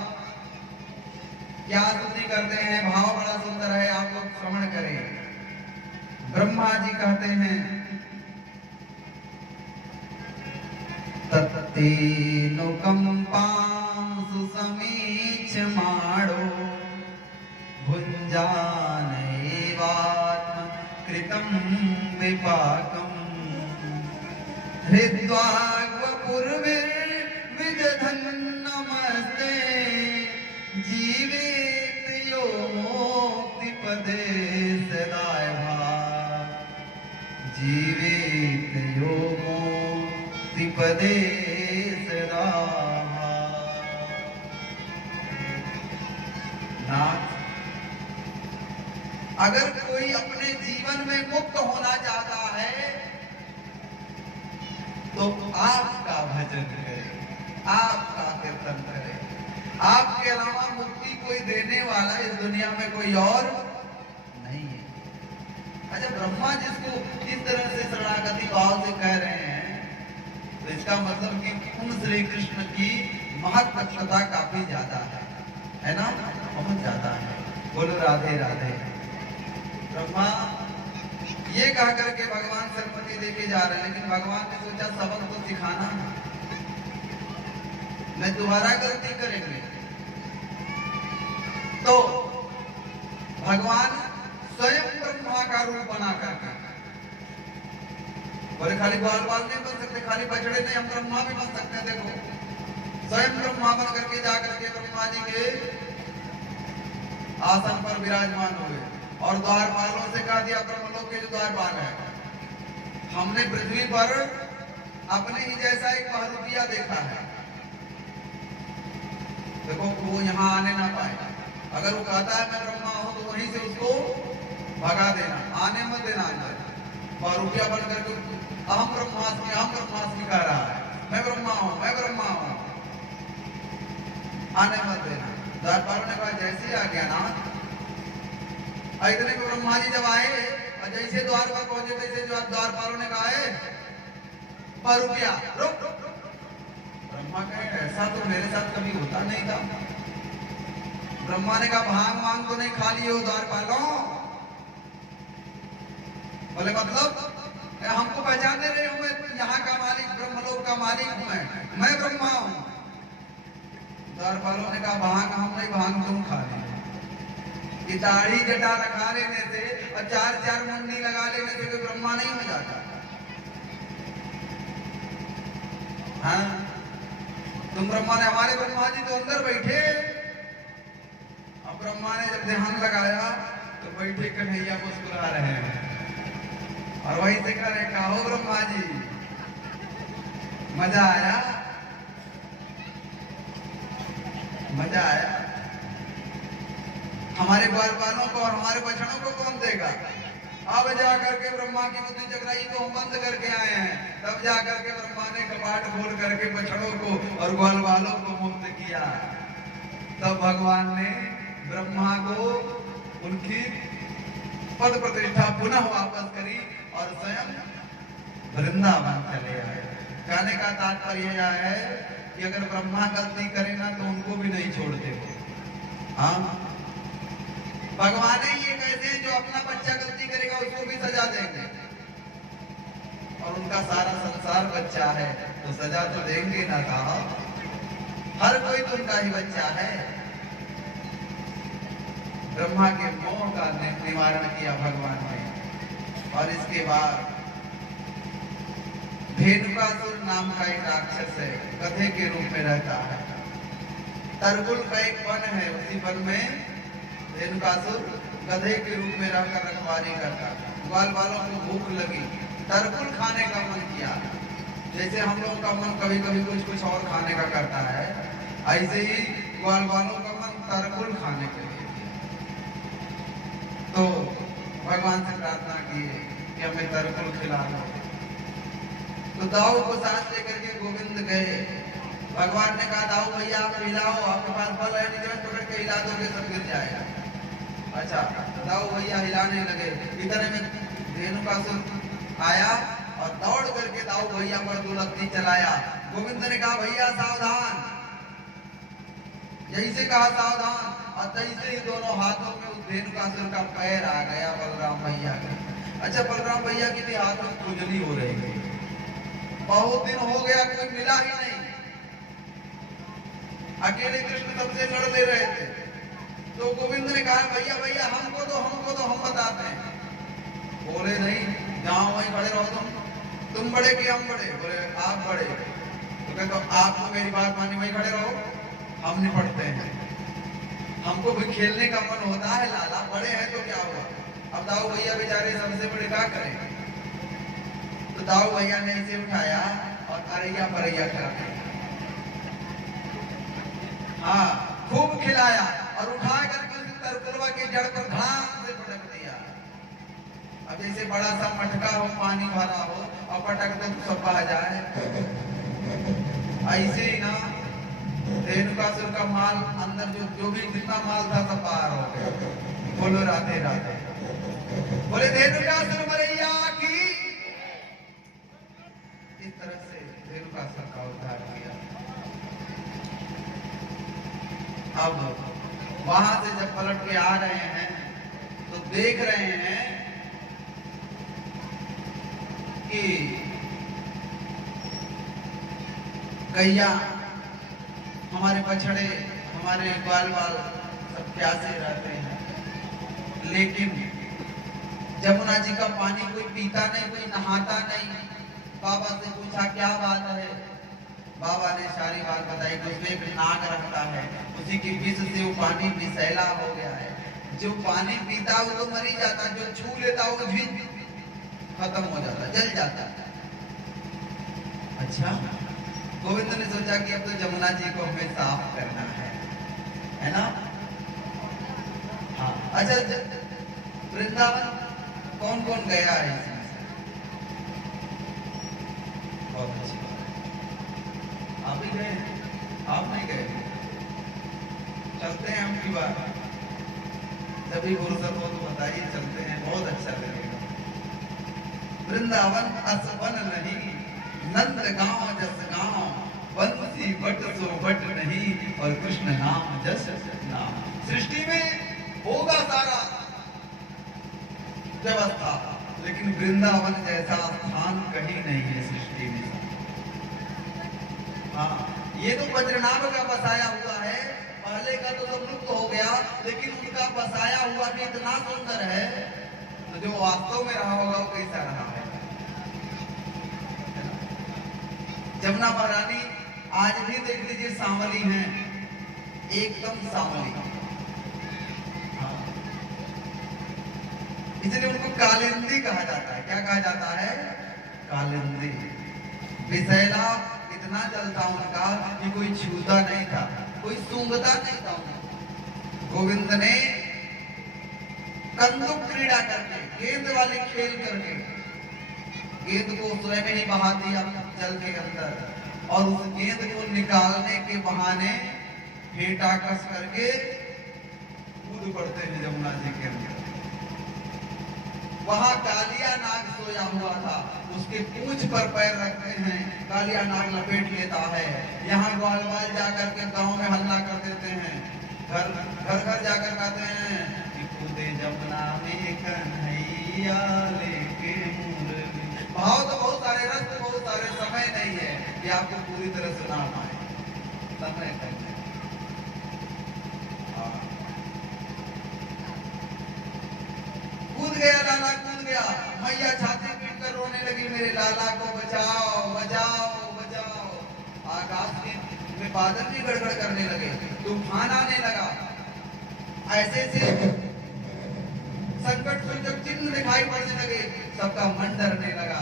क्या स्तुति करते हैं, भाव बड़ा सुंदर है, आप लोग श्रवण करें। ब्रह्मा जी कहते हैं, तत्तेनुकंपां सुसमीक्ष माणो भुञ्जानैवात्म कृतं विपाकम् हृद्वाग्वपूर्विर्विदधन् नमस्ते जीवेत यो मुक्तिपदे सदाय भाग जीवेत यो मुक्तिपदे सदा भाग। नाथ, अगर कोई अपने जीवन में मुक्त होना चाहता है तो आपका भजन करे, आपका कीर्तन करे। आपके अलावा मुक्ति कोई देने वाला इस दुनिया में कोई और नहीं है। अच्छा, ब्रह्मा जिसको इस तरह से शरणागति भाव से कह रहे हैं, तो इसका मतलब कि उन श्री कृष्ण की महत्वता काफी ज्यादा है ना, बहुत ज्यादा है। बोलो राधे राधे। ब्रह्मा ये कह करके भगवान सरस्वती देके जा रहे हैं, लेकिन भगवान ने सोचा सबक तो सिखाना है, मैं दोबारा गलती करेंगे। तो भगवान स्वयं ब्रह्मा का रूप बना करके बोले, खाली बाल बाल नहीं बन सकते, खाली बछड़े नहीं, हम ब्रह्मा भी बन सकते हैं। देखो, स्वयं ब्रह्मा बन करके जा करके ब्रह्मा जी के आसन पर विराजमान हुए और द्वारपालों से कह दिया, ब्रह्मलोक के जो द्वारपाल है, हमने पृथ्वी पर अपने ही जैसा एक बहरूपिया देखा है, देखो वो यहाँ आने ना पाए। अगर वो कहता है मैं ब्रह्मा हूं तो वहीं से उसको भगा देना, आने मत देना अंदर। बहरूपिया बन करके अहम ब्रह्मास्मि कह रहा है, मैं ब्रह्मा हूं, मैं ब्रह्मा हूं, आने मत देना। द्वारपालों ने कहा जैसे आ गया ना, इतने को ब्रह्मा जी जब आए और जैसे द्वार पर पहुंचे, तैसे द्वारपालों ने कहा है बहरूपिया रुक। ब्रह्मा कहे ऐसा तो मेरे साथ कभी होता नहीं था। ब्रह्मा ने कहा भांग वांग तो नहीं खा लिए हो द्वारपालों? बोले मतलब हमको पहचाने रहे हो, मैं यहाँ का मालिक, ब्रह्मलोक का मालिक हूं, मैं ब्रह्मा हूं। द्वारपालों ने कहा भांग हम नहीं, भांग तुम खा ले। दाढ़ी जटा रखा लेने से और चार चार मुंडी लगा लेने से कोई ब्रह्मा नहीं हो जाता। हाँ, तुम ब्रह्मा ने, हमारे ब्रह्मा जी तो अंदर बैठे। अब ब्रह्मा ने जब ध्यान लगाया तो बैठे कन्हैया मुस्कुरा रहे हैं और वहीं से कह रहे, कहो ब्रह्मा जी मजा आया, मजा आया। हमारे द्वारपालों को और हमारे बछड़ों को कौन देगा? अब जाकर के ब्रह्मा की बुद्धि जगराई तो हम बंद करके आए हैं। तब जाकर के ब्रह्मा ने कपाट खोल करके बछड़ों को और ग्वालवालों को मुक्त किया। तब भगवान ने ब्रह्मा को उनकी पद प्रतिष्ठा पुनः वापस करी और स्वयं वृंदावन चले आए। कहने का तात्पर्य यह है कि अगर ब्रह्मा गलती करे ना तो उनको भी नहीं छोड़ते हो। हाँ, भगवान ही ये कहते हैं जो अपना बच्चा गलती करेगा उसको भी सजा देंगे, और उनका सारा संसार बच्चा है तो सजा तो देंगे ना साहब, हर कोई तो उनका ही बच्चा है। ब्रह्मा के मोह का निवारण किया भगवान ने। और इसके बाद धेनुकासुर नाम का एक राक्षस है, गधे के रूप में रहता है। तरकुल का एक वन है, उसी वन में धेनुकासुर गधे के रूप में रहकर रखवाली करता था। ग्वाल वालों को भूख लगी, तरकुल खाने का मन किया। जैसे हम लोगों का मन कभी कभी कुछ और खाने का करता है, ऐसे ही ग्वाल वालों का मन तरकुल खाने के लिए किया। तो भगवान से प्रार्थना की कि हमें तरकुल खिला दो। तो दाऊ को सांस लेकर के गोविंद गए। भगवान ने कहा दाऊ भैया आप हिलाओ, आपके पास बल है नहीं, पकड़ के हिला दोगे सब गिर जाएगा। अच्छा, दाऊ भैया हिलाने लगे। इतने में धेनुकासुर आया और दौड़ करके दाऊ भैया पर दुलत्ती चलाया। गोविंद ने कहा भैया सावधान, यही से कहा सावधान, और तैसे ही दोनों हाथों में उस धेनुकासुर का पैर आ गया बलराम भैया के। अच्छा, बलराम भैया की भी हाथ में खुजली हो रही थी, बहुत दिन हो गया कोई मिला ही नहीं, अकेले कृष्ण सबसे लड़ ले रहे थे। तो गोविंद ने कहा भैया भैया हमको तो हम बताते हैं। बोले नहीं, जहां वहीं खड़े रहो, तुम बड़े कि हम बड़े? बोले आप बड़े। तो कहते आपको मेरी बात मानी, वहीं खड़े रहो, हम निपटते हैं। हमको भी खेलने का मन होता है लाला, बड़े हैं तो क्या हुआ। अब दाऊ भैया बेचारे सबसे बड़े क्या करें। तो दाऊ भैया ने इसे उठाया और अरैया परैया खिलाया। हाँ, खूब खिलाया और उठा करके तरकुलवा के जड़ पर धड़ाम से पटक दिया। अब जैसे बड़ा सा मटका हो, पानी भरा हो और पटक दे तो सब बह जाए, ऐसे ही ना धेनुकासुर का माल अंदर जो भी जितना माल था सब बाहर हो गया। बोलो राधे राधे। बोले धेनुकासुर मरैया की। इस तरह से धेनुकासुर का उद्धार किया। अब वहां से जब पलट के आ रहे हैं तो देख रहे हैं कि गैया, हमारे बछड़े, हमारे ग्वाल बाल सब प्यासे रहते हैं, लेकिन जमुना जी का पानी कोई पीता नहीं, कोई नहाता नहीं। बाबा से पूछा क्या बात है। बाबा ने सारी बात बताई कि उसमें एक नाग रहता है, उसी के विष से वो पानी विषैला हो गया है। जो पानी पीता वो तो मर ही जाता, जो छू लेता वो भी खत्म हो जाता, जल जाता। अच्छा, गोविंद ने सोचा कि अब तो जमुना जी को हमें साफ करना है ना। हाँ, अच्छा, वृंदावन कौन कौन गया है इसमें से? बहुत अच्छी, आप ही गए? आप नहीं गए? चलते हैं हम की बार, जब भी फुर्सत हो तो बताइए, चलते हैं, बहुत अच्छा लगेगा। वृंदावन असवन नहीं, नंद गांव जस गांव, बंसी बट सो बट नहीं, और कृष्ण नाम जस नाम। सृष्टि में होगा सारा व्यवस्था, लेकिन वृंदावन जैसा स्थान कहीं नहीं है सृष्टि में। हाँ, ये तो वज्रनाभ का बसाया हुआ है, पहले का तो सब लुप्त हो गया, लेकिन उनका बसाया हुआ भी इतना सुंदर है, तो जो वास्तव में रहा होगा वो कैसा रहा है। जमुना महारानी आज भी देख लीजिए सांवली हैं, एकदम सांवली। हाँ, इसलिए उनको कालिंदी कहा जाता है। क्या कहा जाता है? कालिंदी। विषैला इतना जलता उनका कि कोई छूता नहीं था, कोई सूंघता नहीं था उनको। गोविंद ने कंदुक क्रीड़ा करके, गेंद वाले खेल करके गेंद को स्वयं ही बहा दिया जल के अंदर, और उस गेंद को निकालने के बहाने फेटा कस करके कूद पड़ते हैं जमुना जी के अंदर। वहां कालिया नाग सोया हुआ था, उसके पूंछ पर पैर रखते हैं, कालिया नाग लपेट लेता है। यहाँ ग्वाल बाल जाकर के गांव में हल्ला कर देते हैं, घर घर जाकर कहते हैं कि कूदे जमुना में कन्हैया लेके मुरली। भाव तो बहुत सारे, रस तो बहुत सारे, समय नहीं है कि आपको पूरी तरह सुना पाए, समय नहीं है। कूद गया लाला, कूद गया। मैया छाती पीट कर रोने लगी, मेरे लाला को बचाओ बचाओ बचाओ। आकाश में बादल भी गड़गड़ करने लगे, तूफान आने लगा, ऐसे से संकट सूचक चिन्ह दिखाई पड़ने लगे, सबका मन डरने लगा,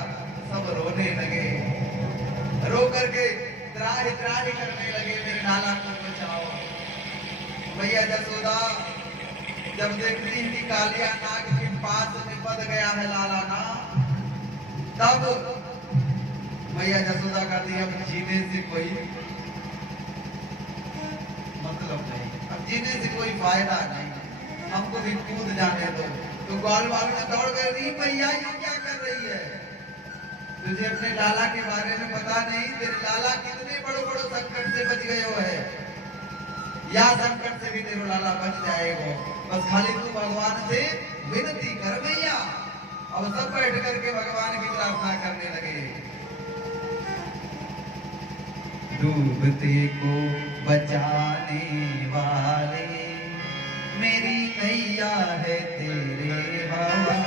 सब रोने लगे, रो करके त्राहि त्राहि करने लगे, मेरे लाला को बचाओ। मैया जसोदा जब देखती है कि कालिया नाग के पास निपट गया है लाला ना, तब मैया जसोदा का दी अब जीने से कोई मतलब नहीं, अब जीने से कोई फायदा नहीं, हमको भी कूद जाने दो। तो ग्वाल वालों ने दौड़ कर दी, मैया ये क्या कर रही है, तुझे अपने लाला के बारे में पता नहीं, तेरे लाला कितने बड़े बड़े संकट से बच गए हो है, या संकट से भी तेरा लाला बच जाएगा, बस खाली तू भगवान से विनती कर मैया। अब सब बैठ करके भगवान की प्रार्थना करने लगे। डूबते को बचाने वाले मेरी नैया है तेरे हवा,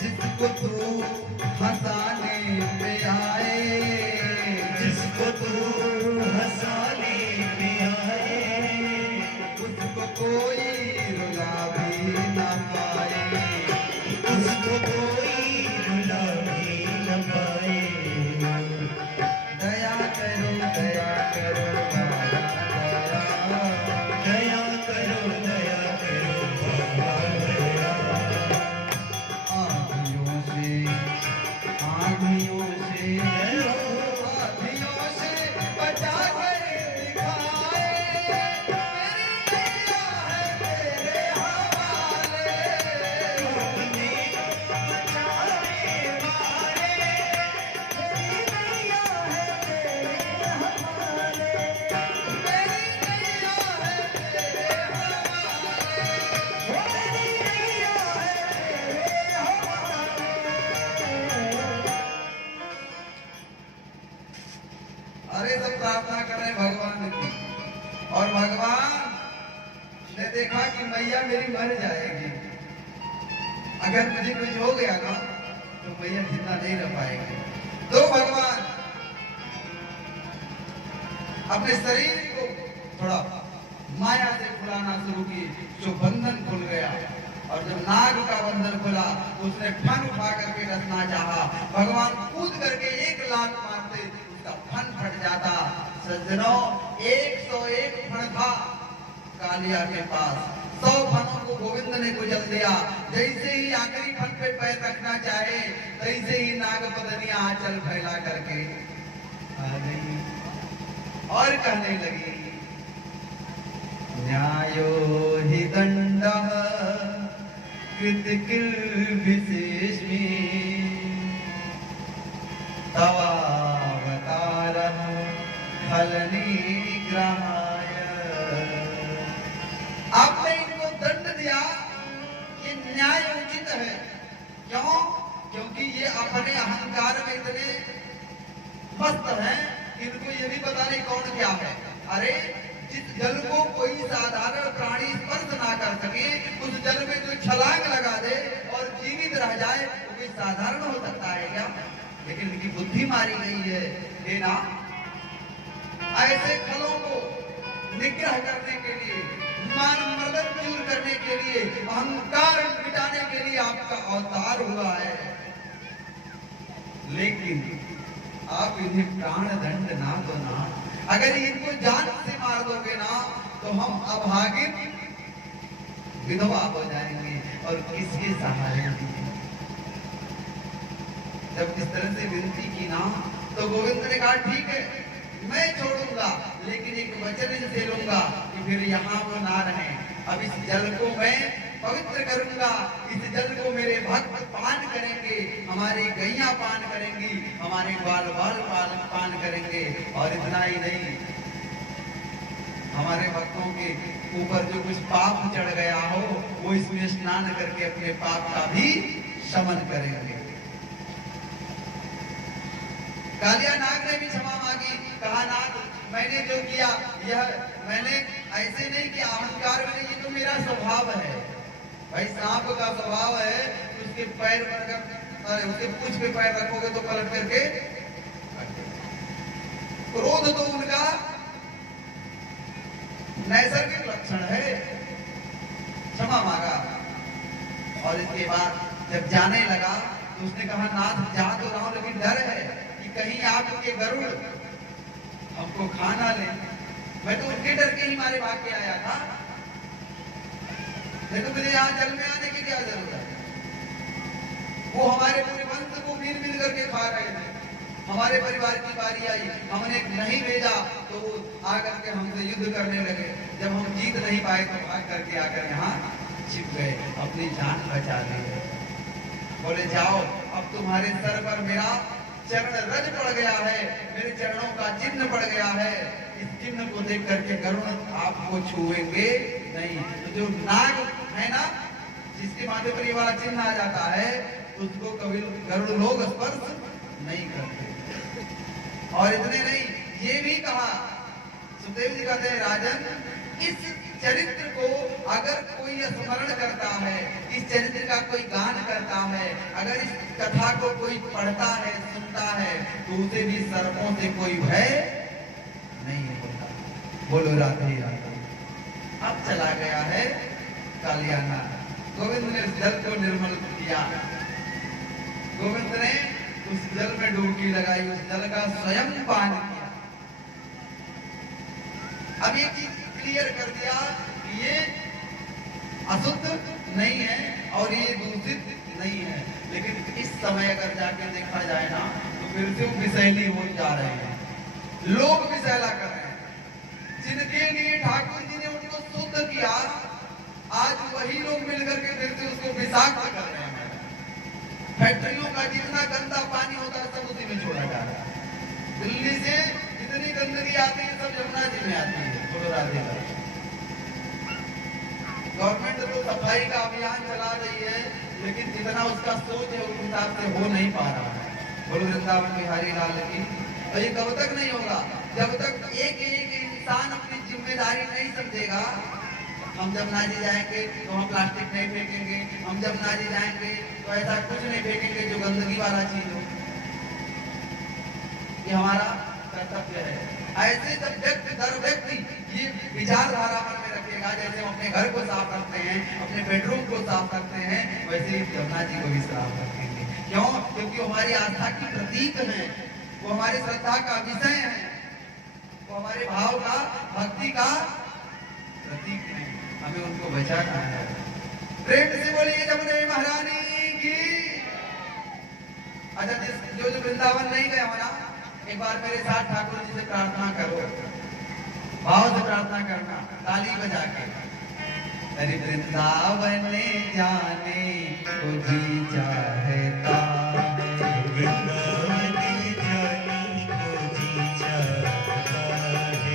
जिसको तू हंसाने पे आए, जिसको तू हंसाने पे आए, उसको कोई रुला भी न पाए, उसको कोई रुला भी न पाए। दया करो दया करो बाबा दया, दया करो दया करो बाबा दया। आँधियों से बचा कर दिखाए, मेरी नैया है तेरे हवाले, बचाने वाले, मेरी नैया है तेरे हवाले, मेरी नैया है तेरे हवाले, मेरी नैया है तेरे हवाले। अरे सब प्रार्थना कर रहे भगवान की, और भगवान ने देखा कि मैया मेरी मर जाएगी, अगर मुझे कुछ हो गया ना तो मैया जिंदा नहीं रह पाएगी। तो भगवान अपने शरीर को थोड़ा माया से फुलाना शुरू की, जो बंधन खुल गया, और जब नाग का बंधन खुला तो उसने फन उठा करके रखना चाहा, भगवान कूद करके एक लात मारते उसका फन फट जाता। सज्जनों 101 फन था कालिया के पास, 100 फनों को गोविंद ने कुचल दिया। जैसे ही आखिरी फन पे पैर रखना चाहे तैसे ही नागपदनिया आंचल फैला करके आ गई और कहने लगी, न्यायो हि दंडः कृतकिल विशेष में तवा परिग्रहाय। आपने इनको दंड दिया, ये न्याय उचित है। क्यों? क्योंकि ये अपने अहंकार में इतने मस्त हैं, इनको ये भी पता नहीं कौन क्या है। अरे जिस जल को कोई साधारण प्राणी स्पर्श ना कर सके, उस जल में जो छलांग लगा दे और जीवित रह जाए, वो कोई साधारण हो सकता है क्या? लेकिन इनकी बुद्धि मारी गई है। हे ना, ऐसे खलों को निग्रह करने के लिए, मान मर्दन दूर करने के लिए, अहंकार मिटाने के लिए आपका अवतार हुआ है। लेकिन आप इन्हें प्राण दंड ना दो ना। अगर इनको जान से मार दोगे ना, तो हम अभागित विधवा हो जाएंगे और किसके सहारे होंगे? जब इस तरह से विनती की ना, तो गोविंद ने कहा ठीक है, मैं छोड़ूंगा, लेकिन एक वचन इनसे लूंगा कि फिर यहाँ वो ना रहे। अब इस जल को मैं पवित्र करूंगा, इस जल को मेरे भक्त पान करेंगे, हमारी गैया पान करेंगी, हमारे बाल बाल पान करेंगे। और इतना ही नहीं, हमारे भक्तों के ऊपर जो कुछ पाप चढ़ गया हो, वो इसमें स्नान करके अपने पाप का भी शमन करेंगे। कालिया नाग ने भी क्षमा मांगी, कहा नाग मैंने जो किया, यह मैंने ऐसे नहीं किया, अहंकार में, ये तो मेरा स्वभाव है। भाई सांप का स्वभाव है, उसके पैर पर, उसके पूंछ पे पैर रखोगे तो पलट करके। क्रोध तो उनका नैसर्गिक लक्षण है। क्षमा मांगा और इसके बाद जब जाने लगा तो उसने कहा नाथ जा तो रहा हूं, लेकिन डर है कि कहीं आपके गरुड़ हमको खा ना ले। मैं तो उनके डर के ही मारे भाग के आया था, नहीं तो मुझे यहाँ जल में आने की क्या जरूरत है? वो हमारे पूरे वंश को मिल करके खा रहे थे। हमारे परिवार की बारी आई, हमने नहीं भेजा तो वो आकर के हमसे युद्ध करने लगे। जब हम जीत नहीं पाए तो भाग करके आकर यहाँ छिप गए, अपनी जान बचा ली। बोले जाओ, अब तुम्हारे सर पर मेरा चरण रज पड़ गया है, मेरे चरणों का चिन्ह पड़ गया है। इस चिन्ह को देख करके गरुड़ आपको छुएंगे नहीं। तो जो नाग है ना, जिसके माथे पर ये वाला चिन्ह आ जाता है, उसको कभी गरुड़ लोग स्पर्श नहीं करते। और इतने नहीं, ये भी कहा, सुखदेव जी कहते हैं राजन, इस चरित्र को अगर कोई स्मरण करता है, इस चरित्र का कोई गान करता है, अगर इस कथा को कोई पढ़ता है, सुनता है, तो उसे भी सर्पों से कोई भय नहीं होता। बोलो राधे राधे। अब चला गया है कालियाना। गोविंद ने उस जल को निर्मल किया, गोविंद ने उस जल में डुबकी लगाई, उस जल का स्वयं पान किया। अब ये चीज क्लियर कर दिया कि ये अशुद्ध नहीं है और ये दूषित नहीं है। लेकिन इस समय अगर जाके देखा जाए ना, तो फिर से वो विषैली हो जा रहे हैं, लोग विषैला कर रहे हैं। जिनके लिए ठाकुर जी ने उनको शुद्ध किया, आज वही लोग मिलकर के फिर से उसको विषाक्त कर रहे हैं। फैक्ट्रियों का जितना गंदा पानी होता है सब उसी में छोड़ा जा रहा है। दिल्ली से जितनी गंदगी आती है सब यमुना जी में आती है। बोलो राधे राधे। गवर्नमेंट तो सफाई का अभियान चला रही है, लेकिन जितना उसका सोच है उस हिसाब से हो नहीं पा रहा है। बोलो वृंदावन बिहारी लाल की। और ये कब तक नहीं होगा? जब तक एक एक इंसान अपनी जिम्मेदारी नहीं समझेगा। हम जमुना जी जाएंगे तो हम प्लास्टिक नहीं फेंकेंगे, हम जमुना जी जाएंगे तो ऐसा कुछ नहीं फेंकेंगे जो गंदगी वाला चीज हो। ये हमारा कर्तव्य है। ऐसे जब व्यक्ति दर व्यक्ति ये विचारधारा मन में रखेगा, जैसे हम अपने घर को साफ रखते हैं, अपने बेडरूम को साफ रखते हैं, वैसे ही जमुना जी को भी साफ रखेंगे। क्यों? क्योंकि हमारी आस्था की प्रतीक है, वो हमारी श्रद्धा का विषय है, वो हमारे भाव का, भक्ति का प्रतीक है। हमें उनको बचाना है। प्रेम से बोलिए जमुना महारानी की। अच्छा, जो वृंदावन नहीं गया हो ना, एक बार मेरे साथ ठाकुर जी से प्रार्थना करो, भाव से प्रार्थना करना, ताली बजा के। अरे वृंदावन जाने को जी चाहता है, वृंदावन जाने को जी चाहता है।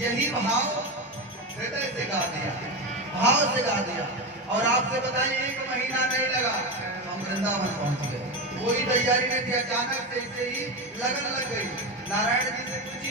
यही भाव हृदय से गा दिया, भाव से गा दिया। और आपसे बताएं 1 महीना नहीं लगा, हम वृंदावन पहुंच गए। कोई तैयारी नहीं थी, अचानक से इसे ही लगन लग गई। नारायण जी से पूछिए